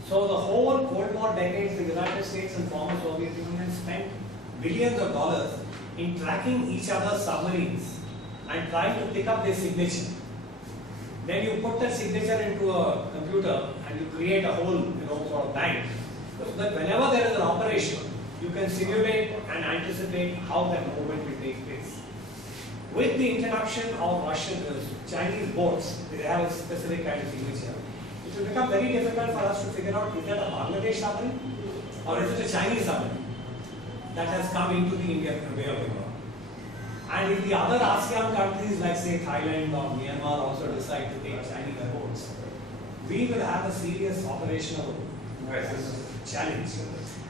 So the whole Cold War decades, the United States and former Soviet Union spent billions of dollars in tracking each other's submarines and trying to pick up their signature. Then you put that signature into a computer and you create a whole sort of bank. So that whenever there is an operation, you can simulate and anticipate how that movement will take place. With the introduction of Chinese boats, they have a specific kind of signature. It will become very difficult for us to figure out, is that a Bangladesh submarine or is it a Chinese submarine that has come into the Indian Bay of Bengal. And if the other ASEAN countries like say Thailand or Myanmar also decide to take Chinese boats, we will have a serious operational challenge.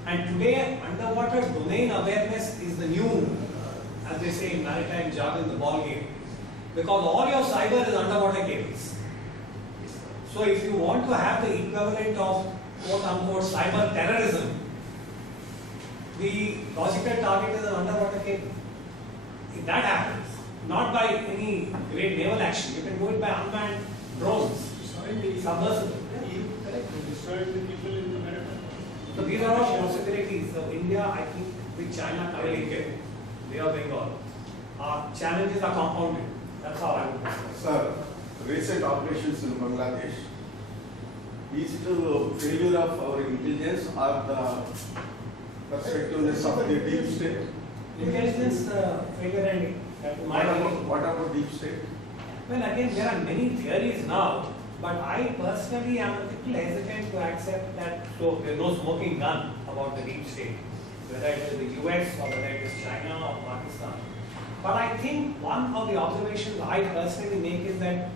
And today, underwater domain awareness is the new, as they say in maritime jargon, the ball game. Because all your cyber is underwater cables. So if you want to have the equivalent of quote unquote cyber terrorism, the logical target is an underwater cable. If that happens, not by any great naval action, you can do it by unmanned drones, submersible. So these are all possibilities. So India, I think, with China coming in, Bay of Bengal, our challenges are compounded. That's how I would describe. Sir, recent operations in Bangladesh, is it a failure of our intelligence or the perspectiveness of the deep state? Intelligence failure and What about deep state? Well, again, there are many theories now, but I personally am a little hesitant to accept that. So there is no smoking gun about the deep state, whether it is the US or whether it is China or Pakistan. But I think one of the observations I personally make is that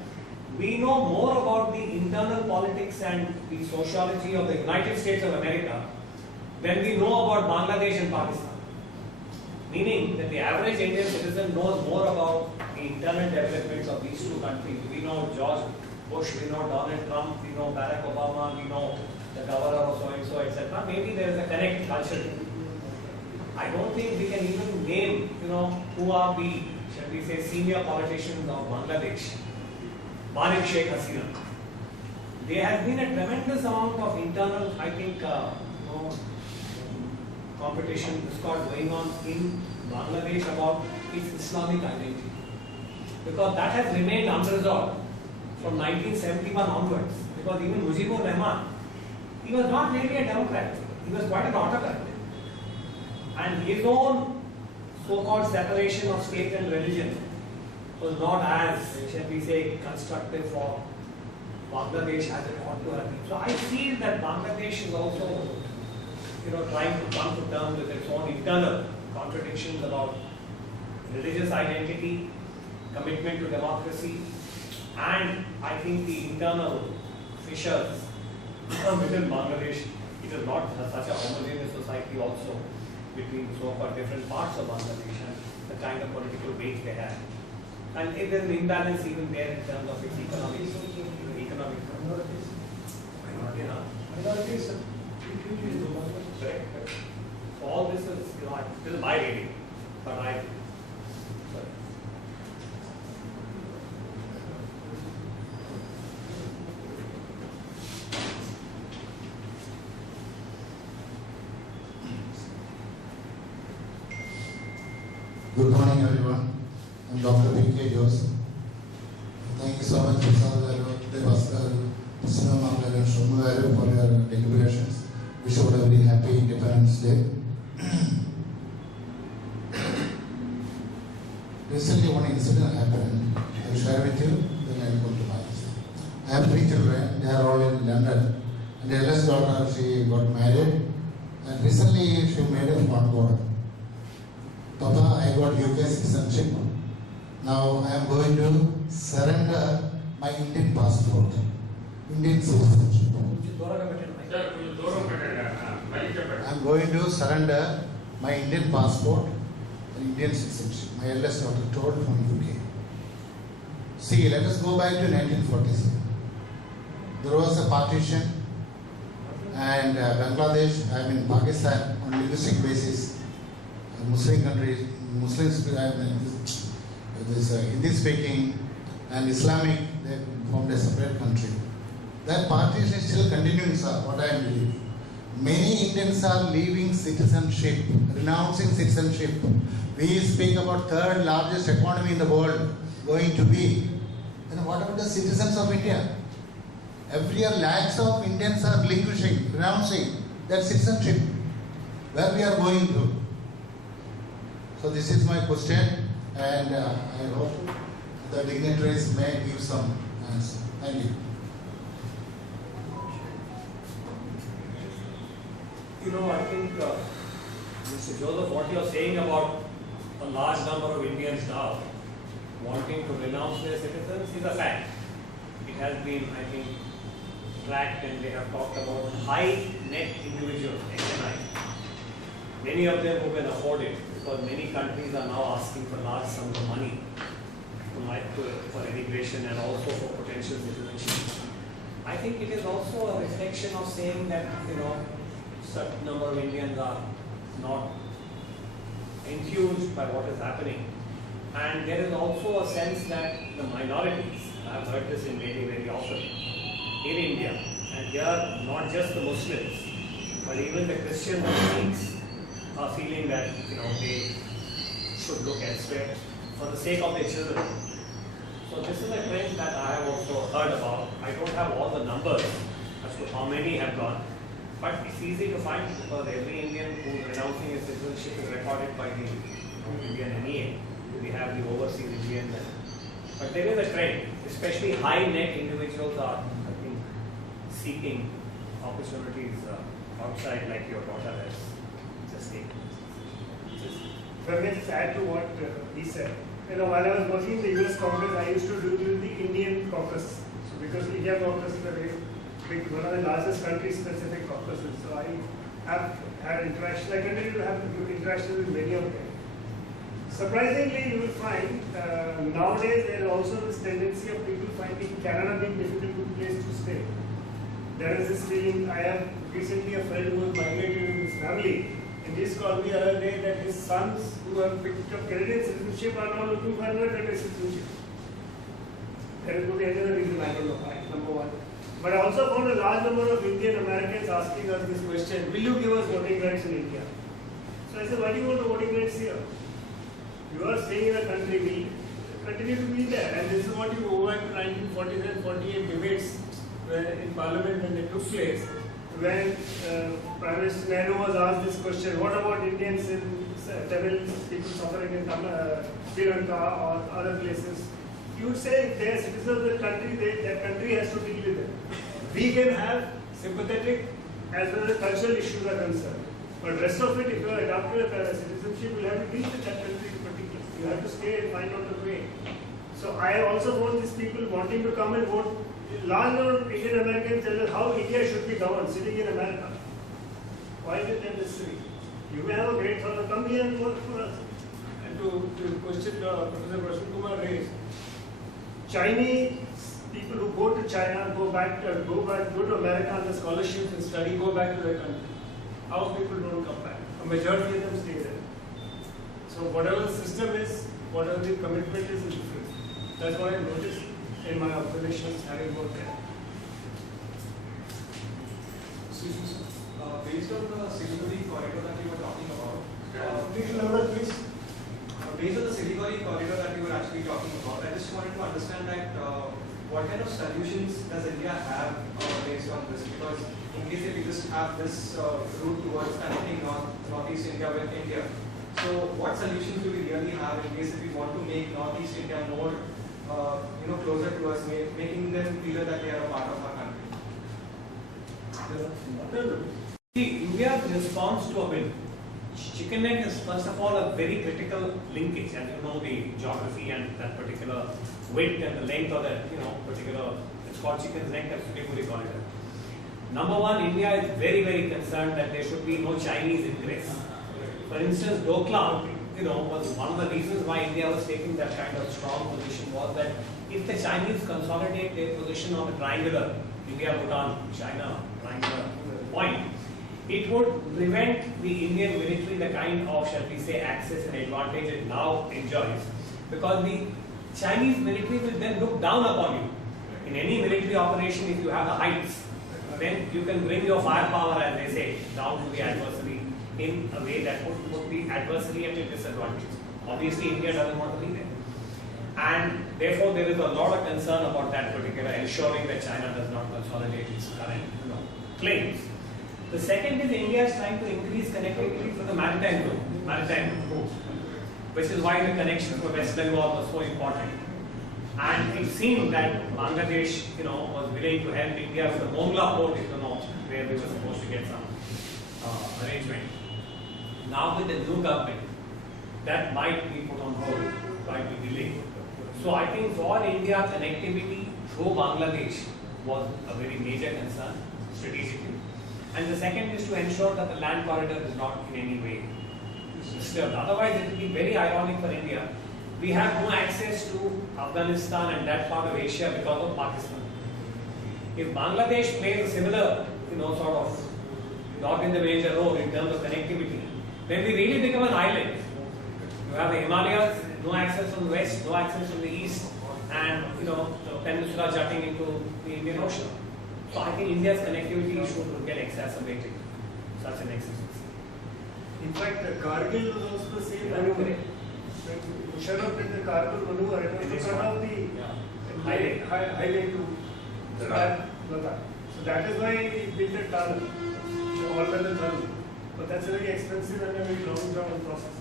we know more about the internal politics and the sociology of the United States of America than we know about Bangladesh and Pakistan. Meaning that the average Indian citizen knows more about the internal developments of these two countries. We know George Bush, we know Donald Trump, we know Barack Obama, we know the governor of so-and-so, etc. Maybe there is a connect culturally. I don't think we can even name, who are the, shall we say, senior politicians of Bangladesh. Manik Sheikh Hasina. There has been a tremendous amount of internal, I think, competition going on in Bangladesh about its Islamic identity. Because that has remained unresolved from 1971 onwards. Because even Mujibur Rahman, he was not really a Democrat. He was quite an autocrat. And his own so-called separation of state and religion was not as, shall we say, constructive for Bangladesh as it ought to have been. So I feel that Bangladesh is also, trying to come to terms with its own internal contradictions about religious identity, commitment to democracy, and I think the internal fissures within Bangladesh. It is not such a homogeneous society also between so-called different parts of Bangladesh and the kind of political weight they have. And if there is an imbalance even there in terms of its economic minorities. Correct. So all this is my reading, but sorry. Good morning, everyone. I'm Dr. V.K. Joseph. Thank you so much, Uday, Bhaskar, and Shumagaru for your deliberations. Wish you a very happy Independence Day. Recently, one incident happened. I will share with you, then I will come to my answer. I have 3 children. They are all in London. And the eldest daughter, she got married. And recently, she made a phone call. Papa, I got UK citizenship. Now I am going to surrender my Indian passport, Indian citizenship. I am going to surrender my Indian passport and Indian citizenship. My eldest daughter told from UK. See, let us go back to 1947. There was a partition, and Bangladesh, Pakistan, on linguistic basis. Muslim countries, Muslims, Hindi speaking and Islamic, they formed a separate country. That partition is still continuing, sir, what I am believing. Many Indians are leaving citizenship, renouncing citizenship. We speak about 3rd largest economy in the world going to be. Then what about the citizens of India? Every year lakhs of Indians are relinquishing, renouncing their citizenship. Where we are going to? So this is my question, and I hope the dignitaries may give some answer. Thank you. I think, Mr. Joseph, what you are saying about a large number of Indians now wanting to renounce their citizens is a fact. It has been, I think, tracked, and they have talked about high net individuals, HNI. Many of them who can afford it, because many countries are now asking for large sums of money for immigration and also for potential citizenship. I think it is also a reflection of saying that, certain number of Indians are not enthused by what is happening. And there is also a sense that the minorities, I have heard this in Delhi very often, in India, and here not just the Muslims, but even the Christians and Sikhs are feeling that they should look elsewhere for the sake of their children. So this is a trend that I have also heard about. I don't have all the numbers as to how many have gone, but it's easy to find because every Indian who is renouncing his citizenship is recorded by the Indian NEA. We have the overseas Indians. But there is a trend, especially high net individuals are, I think, seeking opportunities outside, like your daughter has just taken. If I may just add to what he said. While I was working in the US Congress, I used to do the Indian caucus. So because India caucus is a very big, one of the largest country-specific caucuses. So I have had interaction. I continue to have interaction with many of them. Surprisingly, you will find nowadays there is also this tendency of people finding Canada being difficult place to stay. There is this feeling. I have recently a friend who was migrated with his family, and he called me the other day that his sons who have picked up Canadian citizenship are now looking for another citizenship. There could be another reason, I don't know why, number one. But I also found a large number of Indian Americans asking us this question: will you give us voting rights in India? So I said, why do you want the voting rights here? You are staying in a country, we continue to be there. And this is what you go back to 1947-48 debates in Parliament when they took place, when Prime Minister Nehru was asked this question: what about Indians in Tamil people suffering in Sri Lanka or other places? You would say if they are citizens of the country, that country has to deal with them. We can have sympathetic as well as cultural issues are concerned. But rest of it, if you are adopted a citizenship, you will have to deal with that country in particular. You have to stay and find out a way. So I also want these people wanting to come and vote. Large number of Indian Americans tell us how India should be governed, sitting in America. Why is it necessary? You may have a great thought, come here and work for us. And to question Professor Prashant Kumar raised, Chinese people who go to China, go to America on the scholarships and study, go back to their country. How people don't come back? A majority of them stay there. So whatever the system is, whatever the commitment is different. That's what I noticed in my observations having worked there. Based on the Siliguri corridor that you were talking about, Please louder, please. based on the Siliguri corridor that you were actually talking about, I just wanted to understand that what kind of solutions does India have based on this? Because in case if we just have this route towards connecting Northeast India with India, so what solutions do we really have in case if we want to make Northeast India more closer to us, making them feel that they are a part of our country? See, India's response to a wind. Chicken neck is first of all a very critical linkage, and you know the geography and that particular width and the length of that particular. It's called chicken's neck. That's Siliguri corridor. Number one, India is very, very concerned that there should be no Chinese ingress. For instance, Doklam, was one of the reasons why India was taking that kind of strong position was that if the Chinese consolidate their position on the triangular, India, Bhutan, China, triangular point, it would prevent the Indian military the kind of, shall we say, access and advantage it now enjoys. Because the Chinese military will then look down upon you. In any military operation, if you have the heights, then you can bring your firepower, as they say, down to the adversary in a way that would put the adversary at a disadvantage. Obviously, India doesn't want to be there. And therefore, there is a lot of concern about that particular, ensuring that China does not consolidate its current claims. The second is India is trying to increase connectivity for the maritime route, which is why the connection for West Bengal was so important. And it seemed that Bangladesh, was willing to help India with the Mongla port in the north, where we were supposed to get some arrangement. Now with the new government, that might be put on hold, might be delayed. So I think for India, connectivity through Bangladesh was a very major concern strategically. And the second is to ensure that the land corridor is not in any way disturbed. Otherwise, it will be very ironic for India. We have no access to Afghanistan and that part of Asia because of Pakistan. If Bangladesh plays a similar, sort of not in the major role in terms of connectivity, then we really become an island. You have the Himalayas, no access from the west, no access from the east, and the peninsula jutting into the Indian Ocean. So I think India's connectivity should get exacerbated, such an exercise. In fact, Kargil was also the same maneuver. Musharraf did the Kargil maneuver, it was to cut off the highway to Ladakh. So that is why we built a tunnel, all-weather tunnel. But that's a very expensive and a very long-term process.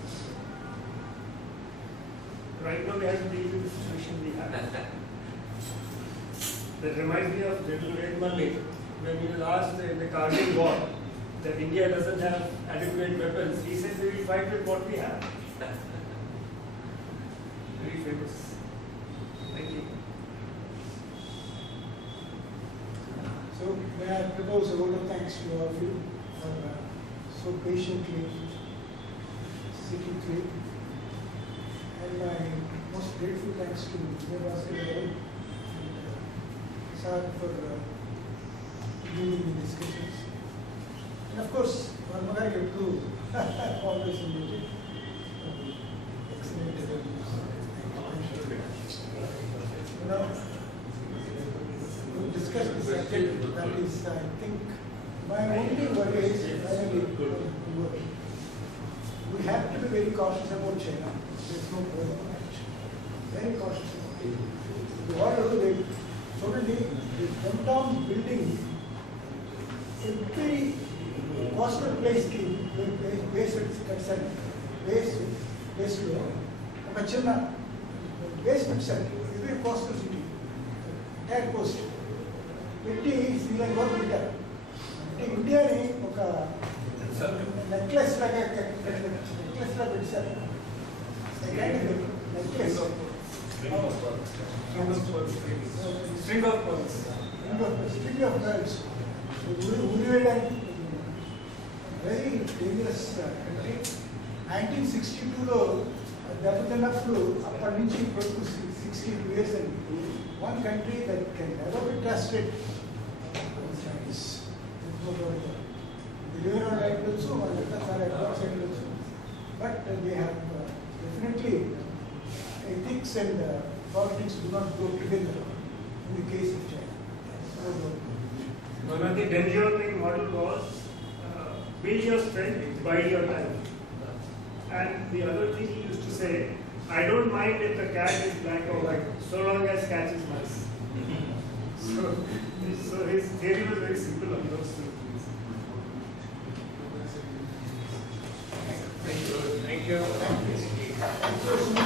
Right now we have to deal with the situation we have. That reminds me of General Redmalli, when he was asked in the Kargil war that India doesn't have adequate weapons. He says we will fight with what we have. Very famous. Thank you. So may I propose a vote of thanks to all of you for so patiently sitting through. And my most grateful thanks to Bhaskar and Sir for leading the discussions. And of course, one more I get to always engage. Excellent interviews. You know, we discussed the subject that is, I think, my only worry is finally, we have to be very cautious about China. There's no problem. Very cautious about it. What do they suddenly they went on building every coastal place based ఒక చిన్న basement set every coastal city entire coast పెట్టి శ్రీలంక వరకు పెట్టారు అంటే ఇండియాని ఒక necklace లాగా పెట్టారు necklace String of pearls. String of pearls. Very dangerous country. 1962లో దెబ్బతిన్నప్పుడు అప్పటి నుంచి ఇప్పటికు 60 years and one country that can never be trusted Chinese. They are not also, but they have definitely ethics and politics do not go together in the case of China. One of the Deng model was build your strength, bide your time. And the other thing he used to say, I don't mind if the cat is black or white, so long as cat is nice. So his theory was very simple on those two things. Thank you. Thank you.